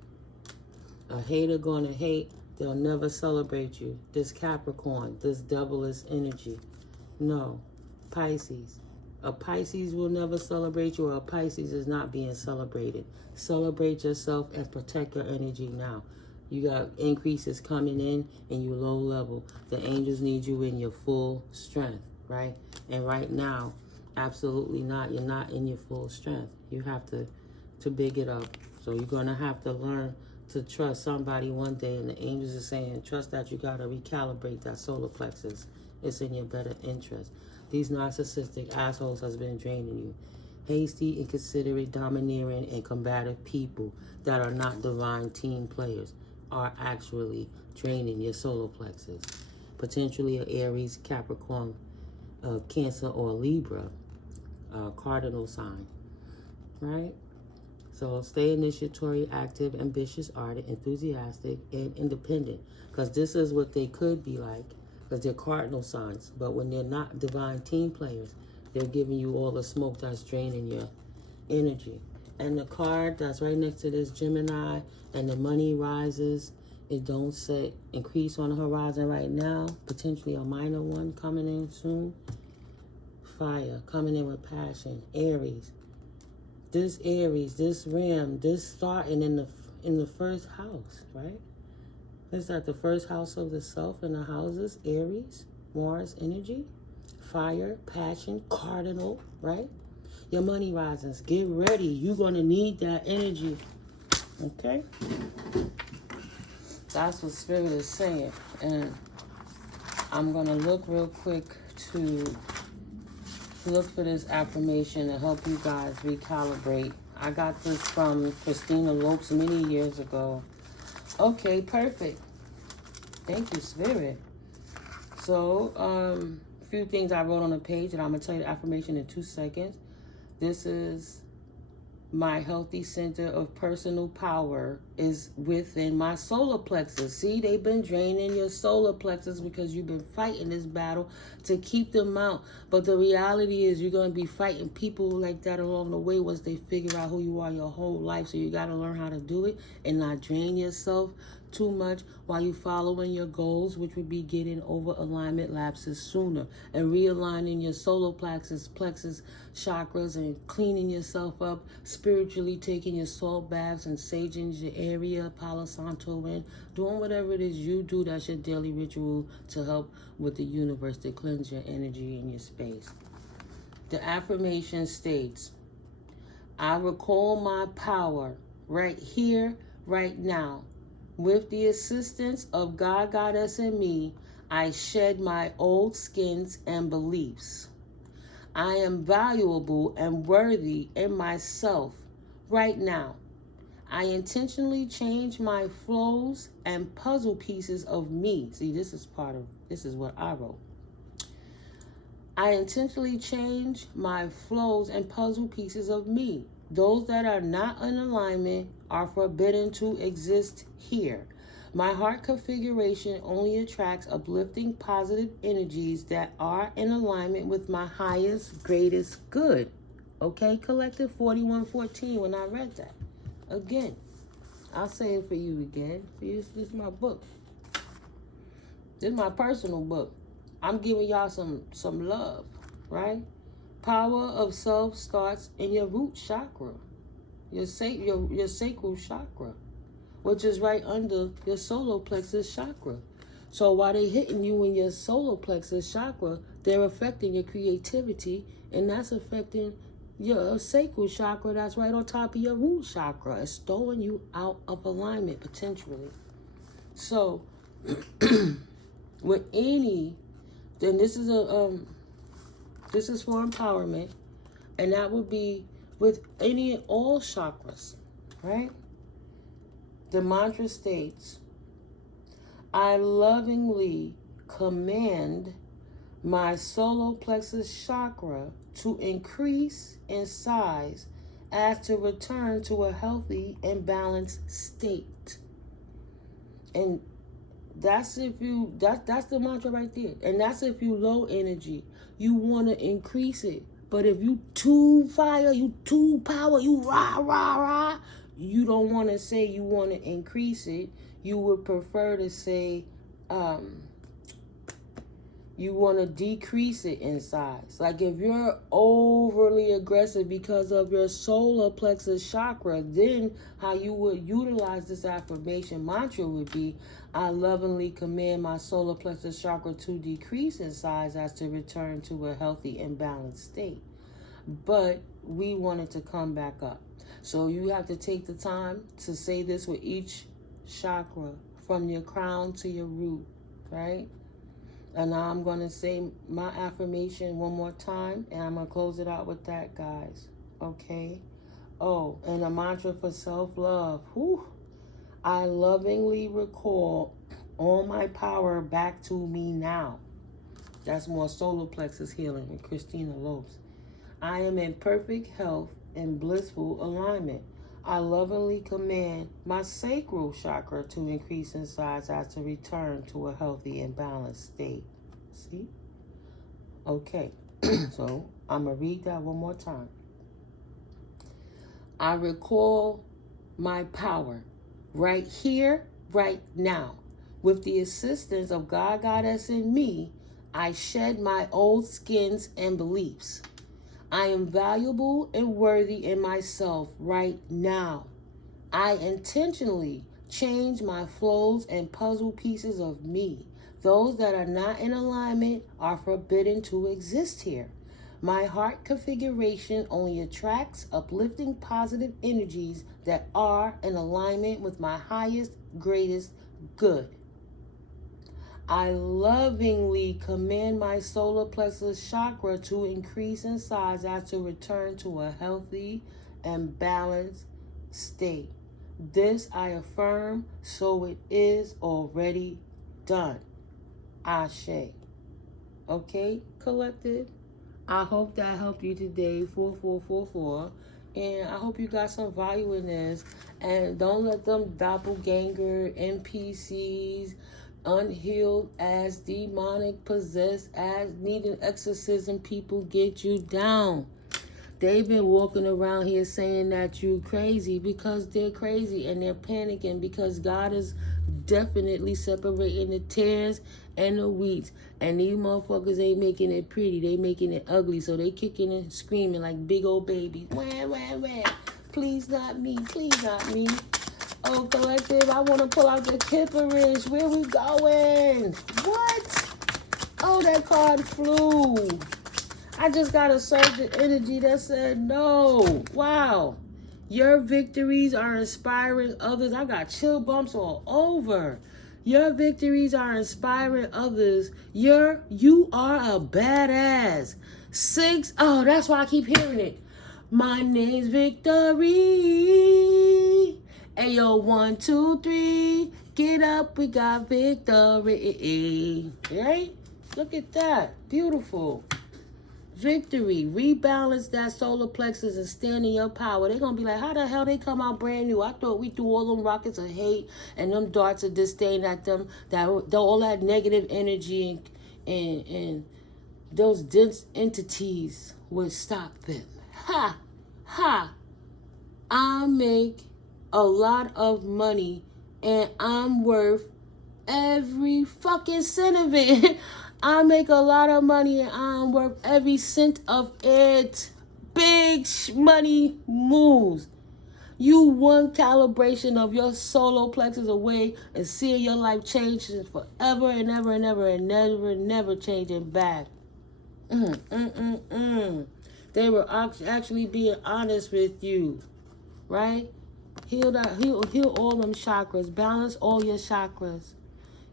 A hater gonna hate. They'll never celebrate you. This Capricorn, this devilish energy. No. Pisces. A Pisces will never celebrate you, or a Pisces is not being celebrated. Celebrate yourself and protect your energy now. You got increases coming in and you low level. The angels need you in your full strength, right? And right now, absolutely not. You're not in your full strength. You have to big it up. So you're going to have to learn to trust somebody one day. And the angels are saying, trust that you got to recalibrate that solar plexus. It's in your better interest. These narcissistic assholes has been draining you. Hasty, inconsiderate, domineering, and combative people that are not divine team players are actually draining your solar plexus. Potentially an Aries, Capricorn, Cancer, or Libra cardinal sign, right? So stay initiatory, active, ambitious, ardent, enthusiastic, and independent, because this is what they could be like, because they're cardinal signs. But when they're not divine team players, they're giving you all the smoke that's draining your energy. And the card that's right next to this Gemini and the money rises, it don't say increase on the horizon right now. Potentially a minor one coming in soon. Fire coming in with passion. Aries. This Aries, this Ram, this starting in the first house, right? Is that the first house of the self in the houses? Aries, Mars energy, fire, passion, cardinal, right? Your money rises. Get ready. You're going to need that energy. Okay? That's what Spirit is saying. And I'm going to look real quick to look for this affirmation to help you guys recalibrate. I got this from Christina Lopes many years ago. Okay, perfect. Thank you, Spirit. So, a few things I wrote on the page, and I'm going to tell you the affirmation in 2 seconds. This is My healthy center of personal power is within my solar plexus. See, they've been draining your solar plexus because you've been fighting this battle to keep them out. But the reality is you're going to be fighting people like that along the way once they figure out who you are your whole life. So you got to learn how to do it and not drain yourself too much while you following your goals, which would be getting over alignment lapses sooner and realigning your solar plexus chakras and cleaning yourself up spiritually, taking your salt baths and saging your area, Palo Santo, and doing whatever it is you do. That's your daily ritual to help with the universe to cleanse your energy and your space. The affirmation states, I recall my power right here, right now. With the assistance of God, Goddess, and me, I shed my old skins and beliefs. I am valuable and worthy in myself right now. I intentionally change my flows and puzzle pieces of me. See, this is what I wrote. I intentionally change my flows and puzzle pieces of me. Those that are not in alignment are forbidden to exist here. My heart configuration only attracts uplifting, positive energies that are in alignment with my highest, greatest good. Okay, Collective 4114, when I read that. Again, I'll say it for you again. See, this is my book. This is my personal book. I'm giving y'all some love, right? Power of self starts in your root chakra, your sacral chakra, which is right under your solar plexus chakra. So while they're hitting you in your solar plexus chakra, they're affecting your creativity, and that's affecting your sacral chakra that's right on top of your root chakra. It's throwing you out of alignment potentially. So with any, then this is for empowerment, and that would be with any and all chakras, right? The mantra states, I lovingly command my solar plexus chakra to increase in size as to return to a healthy and balanced state. And that's that's the mantra right there. And that's if you low energy. You want to increase it. But if you too fire, you too power, you rah, rah, rah, you don't want to say you want to increase it. You would prefer to say you want to decrease it in size. Like if you're overly aggressive because of your solar plexus chakra, then how you would utilize this affirmation mantra would be, I lovingly command my solar plexus chakra to decrease in size as to return to a healthy and balanced state. But we want it to come back up. So you have to take the time to say this with each chakra from your crown to your root, right? And now I'm going to say my affirmation one more time, and I'm going to close it out with that, guys. Okay? Oh, and a mantra for self-love. Whew. I lovingly recall all my power back to me now. That's more solar plexus healing with Christina Lopes. I am in perfect health and blissful alignment. I lovingly command my sacral chakra to increase in size as to return to a healthy and balanced state. See? Okay. So I'm going to read that one more time. I recall my power right here, right now. With the assistance of God, Goddess, and me, I shed my old skins and beliefs. I am valuable and worthy in myself right now. I intentionally change my flows and puzzle pieces of me. Those that are not in alignment are forbidden to exist here. My heart configuration only attracts uplifting positive energies that are in alignment with my highest, greatest good. I lovingly command my solar plexus chakra to increase in size as to return to a healthy and balanced state. This I affirm, so it is already done. Ashe. Okay, collective? I hope that helped you today, 4444. And I hope you got some value in this. And don't let them doppelganger, NPCs, unhealed as demonic, possessed as needing exorcism people get you down. They've been walking around here saying that you crazy because they're crazy and they're panicking because God is definitely separating the tares and the wheat. And these motherfuckers ain't making it pretty. They making it ugly. So they kicking and screaming like big old babies. Wah, wah, wah. Please not me. Please not me. Oh, collective, I want to pull out the Kipperish. Where we going? What? Oh, that card flew. I just got a surge of energy that said no. Wow. Your victories are inspiring others. I got chill bumps all over. Your victories are inspiring others. You are a badass. 6. Oh, that's why I keep hearing it. My name's Victory. Ayo, 1, 2, 3. Get up, we got victory. Right? Look at that. Beautiful. Victory. Rebalance that solar plexus and stand in your power. They're going to be like, how the hell they come out brand new? I thought we threw all them rockets of hate and them darts of disdain at them. That all that negative energy and those dense entities would stop them. Ha! Ha! I make a lot of money and I'm worth every fucking cent of it. I make a lot of money and I'm worth every cent of it. Big money moves. You one calibration of your solar plexus away and seeing your life change forever and ever and ever and never changing back. They were actually being honest with you, right? Heal all them chakras. Balance all your chakras.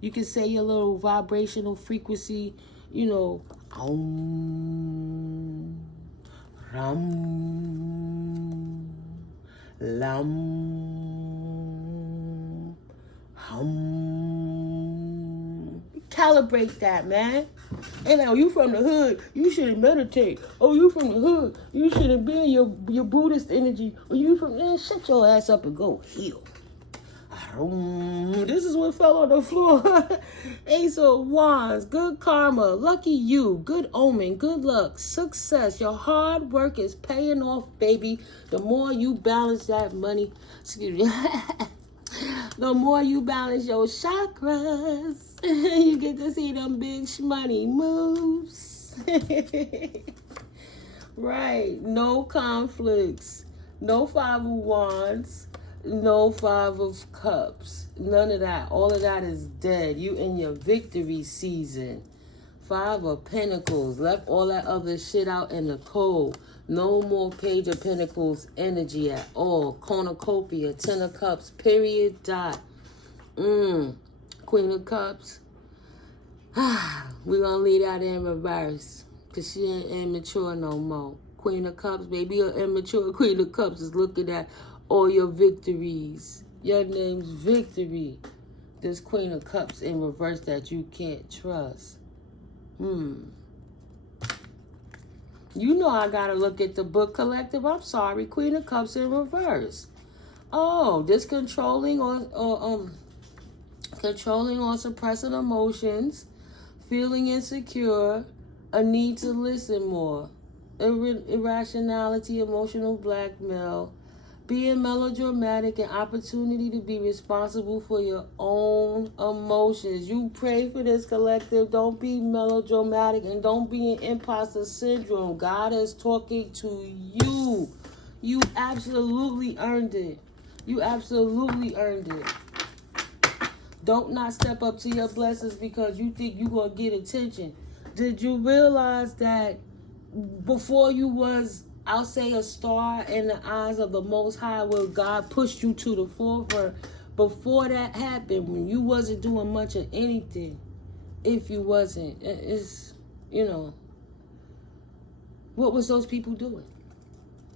You can say your little vibrational frequency, you know, Om, Ram, Lam, Hum. Calibrate that, man. And now you from the hood, you shouldn't meditate. Oh, you from the hood, you shouldn't be in your Buddhist energy. Or you from there, shut your ass up and go heal. This is what fell on the floor. Ace of Wands, good karma, lucky you, good omen, good luck, success. Your hard work is paying off, baby. The more you balance that money, excuse me, the more you balance your chakras, you get to see them big money moves. Right, no conflicts, no 5 of Wands. No 5 of Cups. None of that. All of that is dead. You in your victory season. 5 of Pentacles. Left all that other shit out in the cold. No more Page of Pentacles energy at all. Cornucopia. 10 of Cups. Period. Dot. Queen of Cups. We're going to leave that in reverse. Because she ain't immature no more. Queen of Cups. Baby, your immature Queen of Cups is looking at all your victories. Your name's Victory. This Queen of Cups in reverse that you can't trust. You know I gotta look at the book collective. I'm sorry. Queen of Cups in reverse. Oh, this controlling or suppressing emotions, feeling insecure, a need to listen more, irrationality, emotional blackmail, being melodramatic, and opportunity to be responsible for your own emotions. You pray for this collective. Don't be melodramatic and don't be in imposter syndrome. God is talking to you. You absolutely earned it. You absolutely earned it. Don't not step up to your blessings because you think you're going to get attention. Did you realize that before you was, I'll say, a star in the eyes of the Most High, where God pushed you to the forefront? Before that happened, when you wasn't doing much of anything, if you wasn't, it's, you know, what was those people doing?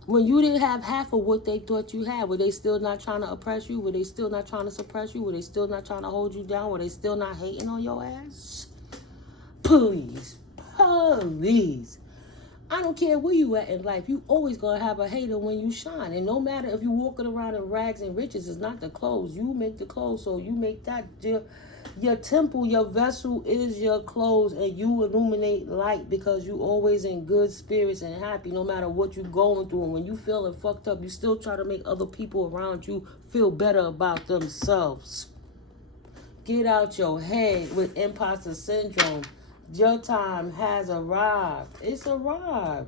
When you didn't have half of what they thought you had, were they still not trying to oppress you? Were they still not trying to suppress you? Were they still not trying to hold you down? Were they still not hating on your ass? Please, please. I don't care where you at in life. You always gonna have a hater when you shine. And no matter if you walking around in rags and riches, it's not the clothes. You make the clothes, so you make that your temple, your vessel is your clothes, and you illuminate light because you always in good spirits and happy no matter what you going through. And when you feeling fucked up, you still try to make other people around you feel better about themselves. Get out your head with imposter syndrome. Your time has arrived. It's arrived.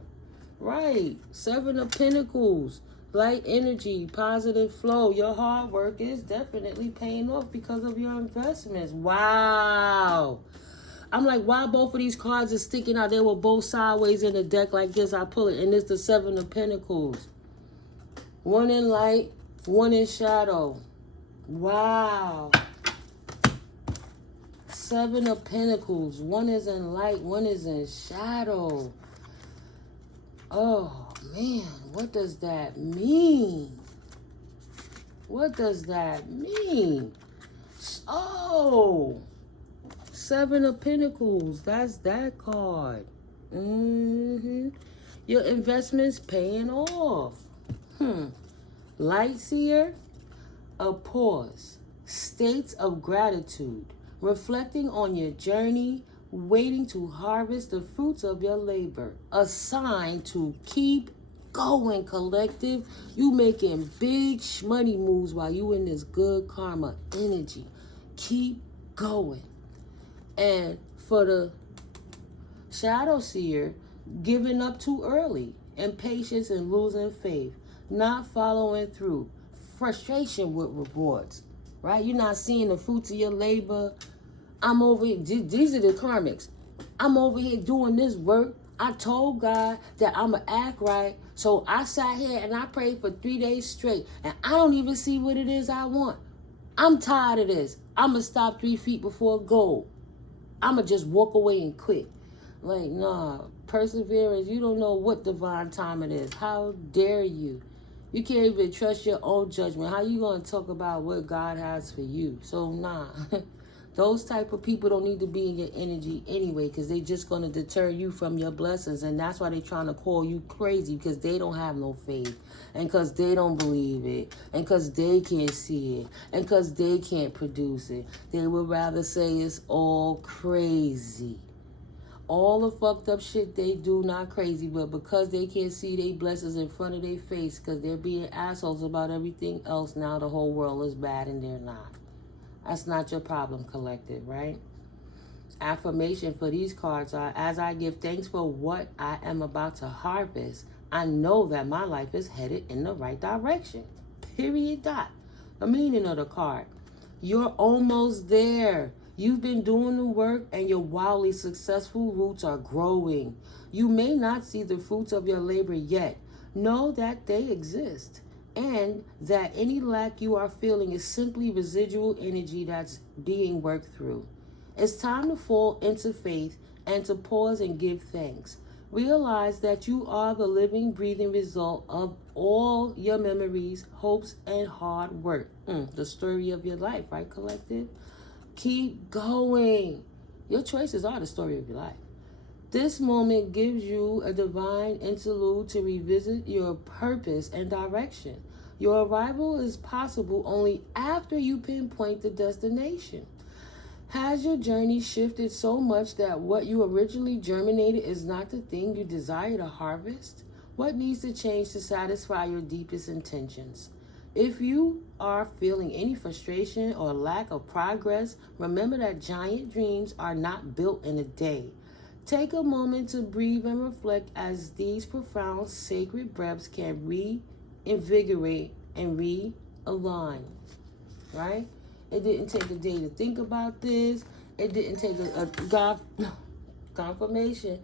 Right. 7 of Pentacles. Light energy. Positive flow. Your hard work is definitely paying off because of your investments. Wow. I'm like, why both of these cards are sticking out? They were both sideways in the deck like this. I pull it, and it's the 7 of Pentacles. 1 in light, 1 in shadow. Wow. 7 of Pentacles. 1 is in light, 1 is in shadow. Oh, man. What does that mean? What does that mean? Oh, 7 of Pentacles. That's that card. Your investment's paying off. Light seer, a pause. States of gratitude. Reflecting on your journey, waiting to harvest the fruits of your labor. A sign to keep going, collective. You making big money moves while you in this good karma energy. Keep going. And for the shadow seer, giving up too early, impatience and losing faith, not following through, frustration with rewards. Right? You're not seeing the fruits of your labor. I'm over here. These are the karmics. I'm over here doing this work. I told God that I'm going to act right. So I sat here and I prayed for 3 days straight. And I don't even see what it is I want. I'm tired of this. I'm going to stop 3 feet before goal. I'm going to just walk away and quit. Like, nah. Perseverance. You don't know what divine time it is. How dare you? You can't even trust your own judgment. How you going to talk about what God has for you? So, nah. Those type of people don't need to be in your energy anyway because they just going to deter you from your blessings. And that's why they're trying to call you crazy because they don't have no faith. And because they don't believe it. And because they can't see it. And because they can't produce it. They would rather say it's all crazy. All the fucked up shit they do, not crazy, but because they can't see their blessings in front of their face because they're being assholes about everything else, now the whole world is bad and they're not. That's not your problem, collective, right? Affirmation for these cards are, as I give thanks for what I am about to harvest, I know that my life is headed in the right direction. Period. Dot. The meaning of the card. You're almost there. You've been doing the work and your wildly successful roots are growing. You may not see the fruits of your labor yet. Know that they exist and that any lack you are feeling is simply residual energy that's being worked through. It's time to fall into faith and to pause and give thanks. Realize that you are the living, breathing result of all your memories, hopes, and hard work. The story of your life, right, collective? Keep going. Your choices are the story of your life. This moment gives you a divine interlude to revisit your purpose and direction. Your arrival is possible only after you pinpoint the destination. Has your journey shifted so much that what you originally germinated is not the thing you desire to harvest? What needs to change to satisfy your deepest intentions? If you are feeling any frustration or lack of progress, remember that giant dreams are not built in a day. Take a moment to breathe and reflect as these profound sacred breaths can reinvigorate and realign. Right? It didn't take a day to think about this. It didn't take a God confirmation.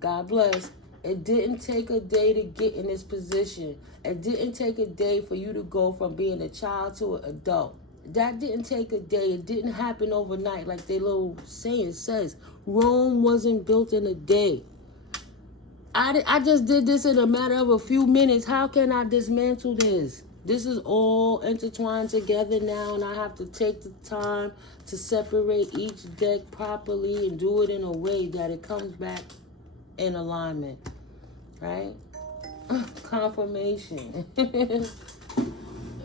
God bless. It didn't take a day to get in this position. It didn't take a day for you to go from being a child to an adult. That didn't take a day. It didn't happen overnight like their little saying says. Rome wasn't built in a day. I just did this in a matter of a few minutes. How can I dismantle this? This is all intertwined together now, and I have to take the time to separate each deck properly and do it in a way that it comes back in alignment. right? Confirmation.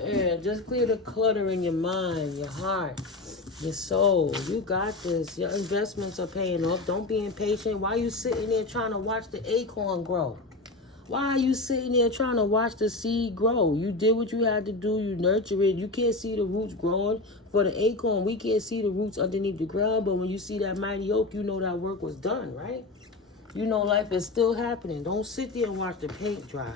Yeah, just clear the clutter in your mind, your heart, your soul. You got this. Your investments are paying off. Don't be impatient. Why are you sitting there trying to watch the acorn grow? Why are you sitting there trying to watch the seed grow? You did what you had to do. You nurture it. You can't see the roots growing for the acorn. We can't see the roots underneath the ground. But when you see that mighty oak, you know that work was done, right? You know life is still happening. Don't sit there and watch the paint dry.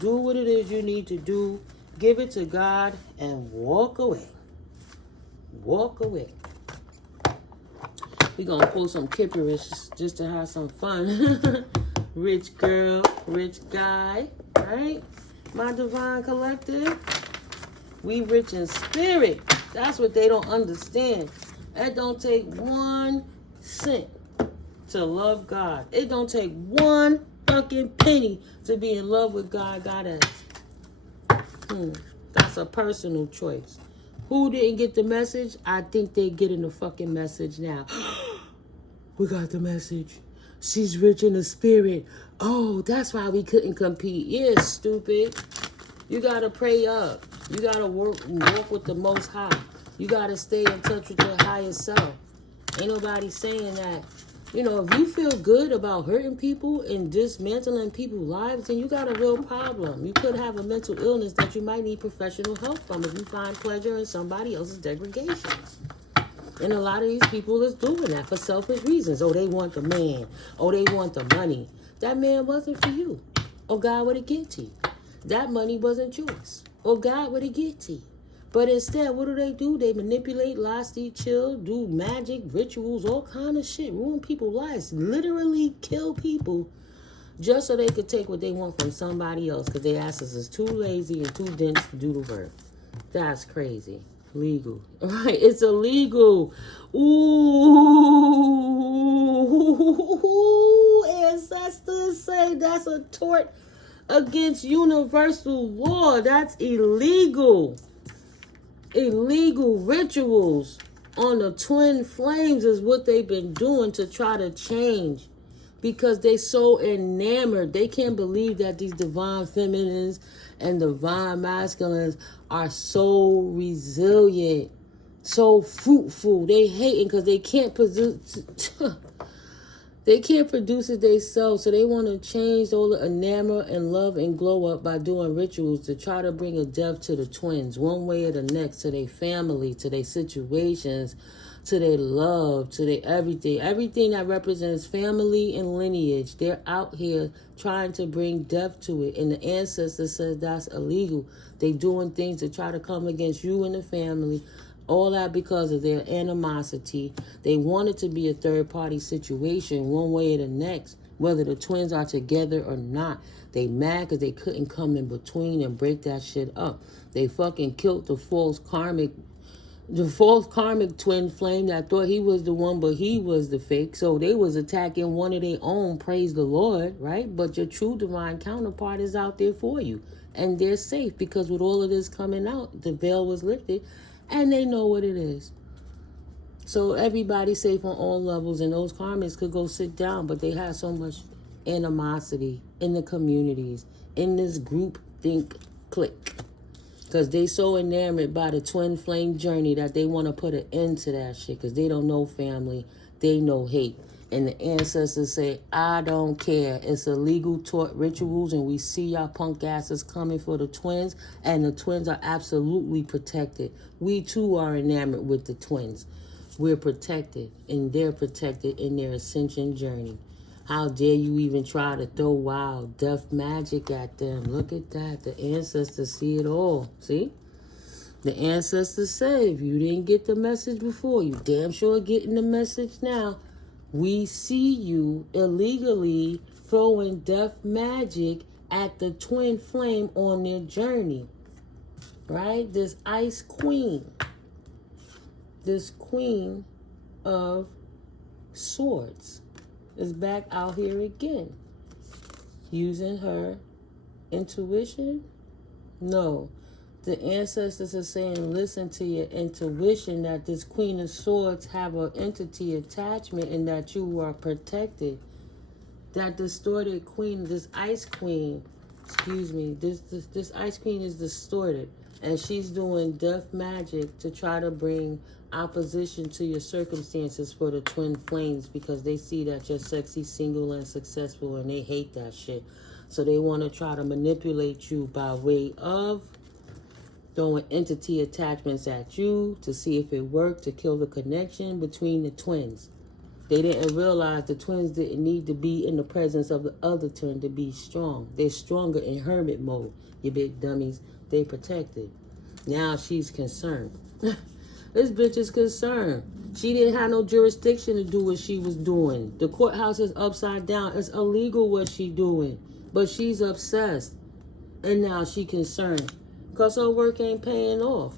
Do what it is you need to do. Give it to God and walk away. Walk away. We're going to pull some kipperish just to have some fun. Rich girl, rich guy, right? My divine collective. We rich in spirit. That's what they don't understand. That don't take 1 cent to love God. It don't take 1 fucking penny to be in love with God. That's a personal choice. Who didn't get the message? I think they're getting the fucking message now. We got the message. She's rich in the spirit. Oh, that's why we couldn't compete. Yeah, stupid. You got to pray up. You got to walk with the Most High. You got to stay in touch with your higher self. Ain't nobody saying that. You know, if you feel good about hurting people and dismantling people's lives, then you got a real problem. You could have a mental illness that you might need professional help from if you find pleasure in somebody else's degradations. And a lot of these people is doing that for selfish reasons. Oh, they want the man. Oh, they want the money. That man wasn't for you. Or God would have given to you. That money wasn't yours. Or God would have given to you. But instead, what do? They manipulate, lie, steal, chill, do magic, rituals, all kind of shit, ruin people's lives, literally kill people just so they could take what they want from somebody else because their asses is too lazy and too dense to do the work. That's crazy. Legal. Right? It's illegal. Ooh, ancestors say that's a tort against universal law. That's illegal. Illegal rituals on the twin flames is what they've been doing to try to change because they so enamored. They can't believe that these divine feminines and divine masculines are so resilient, so fruitful. They hating because they can't produce they can't produce it themselves, so they want to change all the enamel and love and glow up by doing rituals to try to bring a death to the twins, one way or the next, to their family, to their situations, to their love, to their everything. Everything that represents family and lineage, they're out here trying to bring death to it. And the ancestor says that's illegal. They doing things to try to come against you and the family. All that because of their animosity. They want it to be a third-party situation one way or the next, whether the twins are together or not. They mad because they couldn't come in between and break that shit up. They fucking killed the false karmic twin flame that thought he was the one, but he was the fake. So they was attacking one of their own, praise the Lord, right? But your true divine counterpart is out there for you. And they're safe because with all of this coming out, the veil was lifted. And they know what it is. So everybody's safe on all levels. And those karmics could go sit down. But they have so much animosity in the communities. In this group think clique. Because they so enamored by the twin flame journey that they want to put an end to that shit. Because they don't know family. They know hate. And the ancestors say, I don't care. It's illegal tort rituals, and we see y'all punk asses coming for the twins, and the twins are absolutely protected. We, too, are enamored with the twins. We're protected, and they're protected in their ascension journey. How dare you even try to throw wild death magic at them? Look at that. The ancestors see it all. See? The ancestors say, if you didn't get the message before, you damn sure getting the message now. We see you illegally throwing death magic at the twin flame on their journey. Right? This ice queen. This queen of swords is back out here again. Using her intuition? No. The ancestors are saying, listen to your intuition that this Queen of Swords have an entity attachment and that you are protected. that distorted queen, this ice queen, excuse me, this ice queen is distorted. And she's doing death magic to try to bring opposition to your circumstances for the twin flames, because they see that you're sexy, single, and successful, and they hate that shit. So they want to try to manipulate you by way of throwing entity attachments at you to see if it worked, to kill the connection between the twins. They didn't realize the twins didn't need to be in the presence of the other twin to be strong. They're stronger in hermit mode, you big dummies. They protected. Now she's concerned. This bitch is concerned. She didn't have no jurisdiction to do what she was doing. The courthouse is upside down. It's illegal what she doing. But she's obsessed. And now she concerned. Because her work ain't paying off.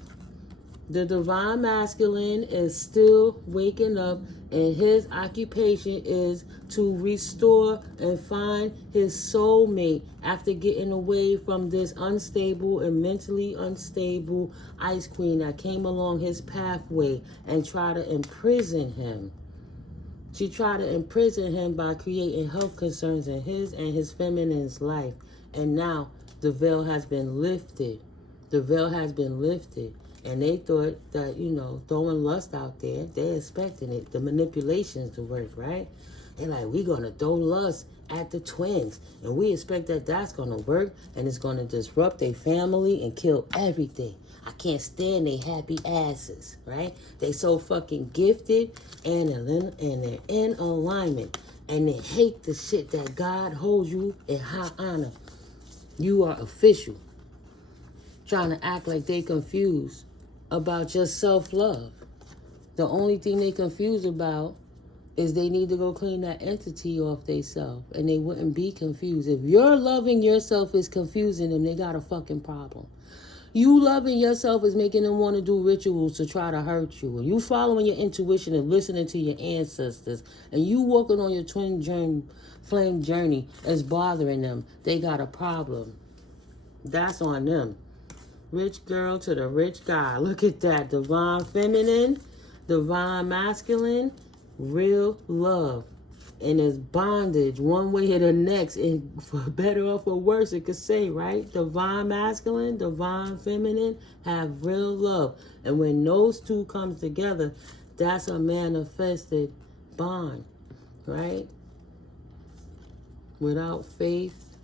The divine masculine is still waking up, and his occupation is to restore and find his soulmate after getting away from this unstable and mentally unstable ice queen that came along his pathway and tried to imprison him. She tried to imprison him by creating health concerns in his and his feminine's life. And now the veil has been lifted. The veil has been lifted. And they thought that, you know, throwing lust out there, they're expecting it, the manipulations to work, right? They're like, we're going to throw lust at the twins. And we expect that that's going to work. And it's going to disrupt their family and kill everything. I can't stand their happy asses, right? They so fucking gifted and they're in alignment. And they hate the shit that God holds you in high honor. You are official. Trying to act like they confused about your self-love. The only thing they confused about is they need to go clean that entity off themselves, and they wouldn't be confused. If your loving yourself is confusing them, they got a fucking problem. You loving yourself is making them want to do rituals to try to hurt you. And you following your intuition and listening to your ancestors, and you walking on your twin flame journey is bothering them. They got a problem. That's on them. Rich girl to the rich guy. Look at that. Divine feminine, divine masculine, real love. And it's bondage one way or the next. And for better or for worse, it could say, right? Divine masculine, divine feminine have real love. And when those two come together, that's a manifested bond, right? Without faith,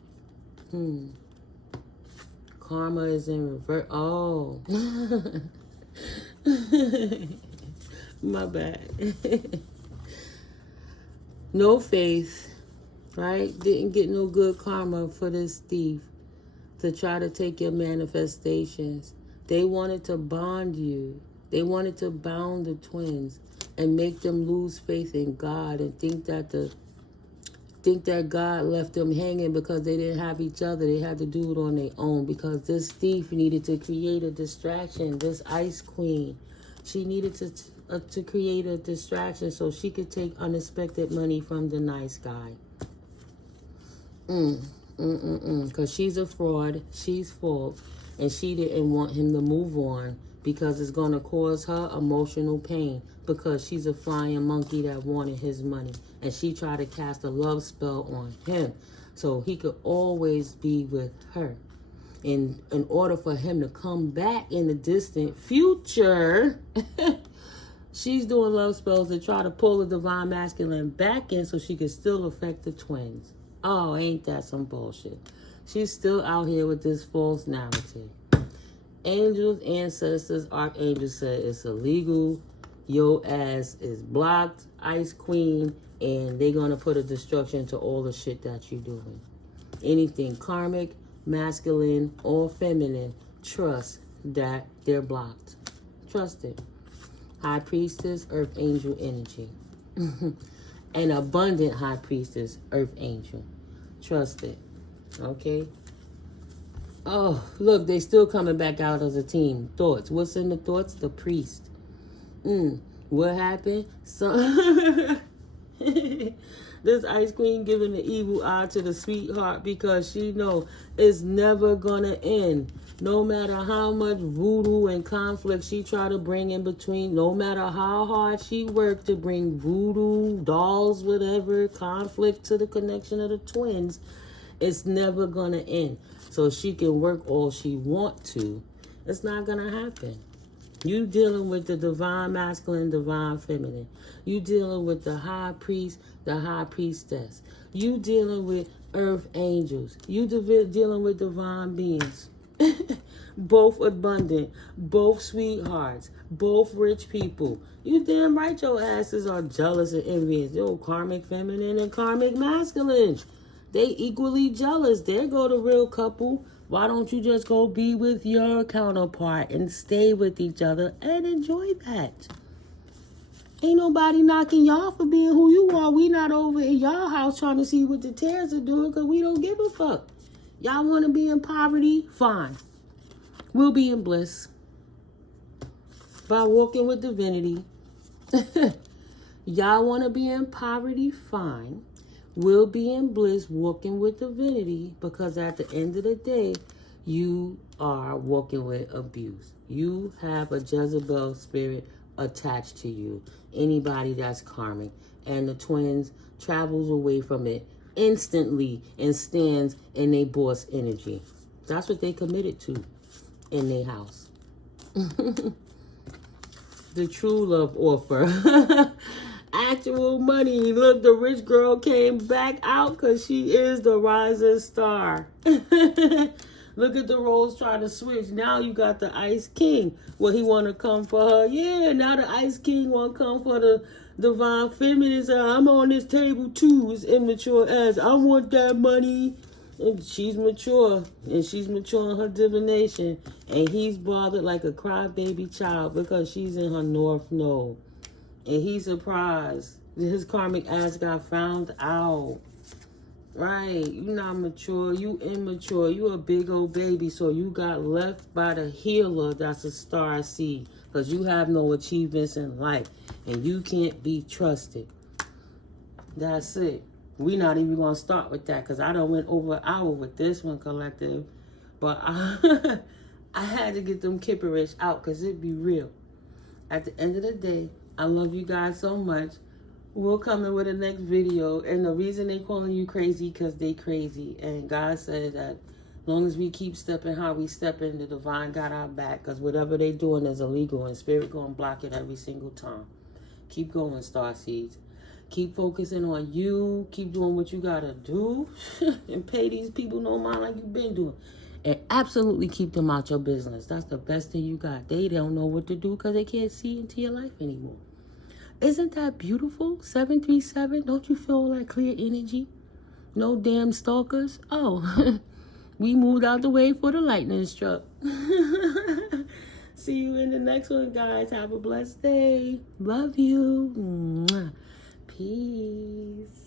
karma is in reverse. Oh. My bad. No faith, right? Didn't get no good karma for this thief to try to take your manifestations. They wanted to bond you. They wanted to bound the twins and make them lose faith in God and think that God left them hanging because they didn't have each other. They had to do it on their own because this thief needed to create a distraction. This ice queen, she needed to create a distraction so she could take unexpected money from the nice guy. Because she's a fraud, she's false, and she didn't want him to move on because it's going to cause her emotional pain because she's a flying monkey that wanted his money. And she tried to cast a love spell on him so he could always be with her. In order for him to come back in the distant future, she's doing love spells to try to pull the divine masculine back in so she could still affect the twins. Oh, ain't that some bullshit? She's still out here with this false narrative. Angels, ancestors, archangels said it's illegal. Your ass is blocked, ice queen, and they're going to put a destruction to all the shit that you're doing. Anything karmic, masculine, or feminine, trust that they're blocked. Trust it. High priestess, earth angel energy. An abundant high priestess, earth angel. Trust it. Okay? Oh, look, they still coming back out as a team. Thoughts. What's in the thoughts? The priest. What happened? This Ice Queen giving the evil eye to the sweetheart because she know it's never gonna end. No matter how much voodoo and conflict she try to bring in between, no matter how hard she worked to bring voodoo, dolls, whatever, conflict to the connection of the twins, it's never gonna end. So she can work all she want to. It's not gonna happen. You dealing with the divine masculine, divine feminine. You dealing with the high priest, the high priestess. You dealing with earth angels. You dealing with divine beings. Both abundant, both sweethearts, both rich people. You damn right your asses are jealous and envious. Yo, karmic feminine and karmic masculine. They equally jealous. There go the real couple. Why don't you just go be with your counterpart and stay with each other and enjoy that? Ain't nobody knocking y'all for being who you are. We not over in y'all house trying to see what the tears are doing because we don't give a fuck. Y'all want to be in poverty? Fine. We'll be in bliss by walking with divinity. Y'all want to be in poverty? Fine. We'll be in bliss walking with divinity because at the end of the day, you are walking with abuse. You have a Jezebel spirit attached to you. Anybody that's karmic. And the twins travels away from it instantly and stands in their boss energy. That's what they committed to in their house. The true love offer. Actual money. Look, the rich girl came back out because she is the rising star. Look at the roles trying to switch. Now you got the Ice King. Well, he want to come for her. Yeah, now the Ice King want to come for the divine feminine. Say, I'm on this table too. It's immature as I want that money. And she's mature. And she's mature in her divination. And he's bothered like a crybaby child because she's in her north node. And he's surprised that his karmic ass got found out. Right. You not mature. You immature. You a big old baby. So you got left by the healer that's a star seed. Because you have no achievements in life. And you can't be trusted. That's it. We not even going to start with that. Because I done went over an hour with this one, collective. But I had to get them kipperish out. Because it be real. At the end of the day, I love you guys so much. We'll come in with the next video. And the reason they calling you crazy, because they crazy. And God said that as long as we keep stepping how we stepping, the divine got our back. Because whatever they doing is illegal. And spirit going to block it every single time. Keep going, starseeds. Keep focusing on you. Keep doing what you got to do. And pay these people no mind like you've been doing. And absolutely keep them out your business. That's the best thing you got. They don't know what to do because they can't see into your life anymore. Isn't that beautiful? 737. Don't you feel like clear energy? No damn stalkers. Oh, we moved out the way for the lightning struck. See you in the next one, guys. Have a blessed day. Love you. Mwah. Peace.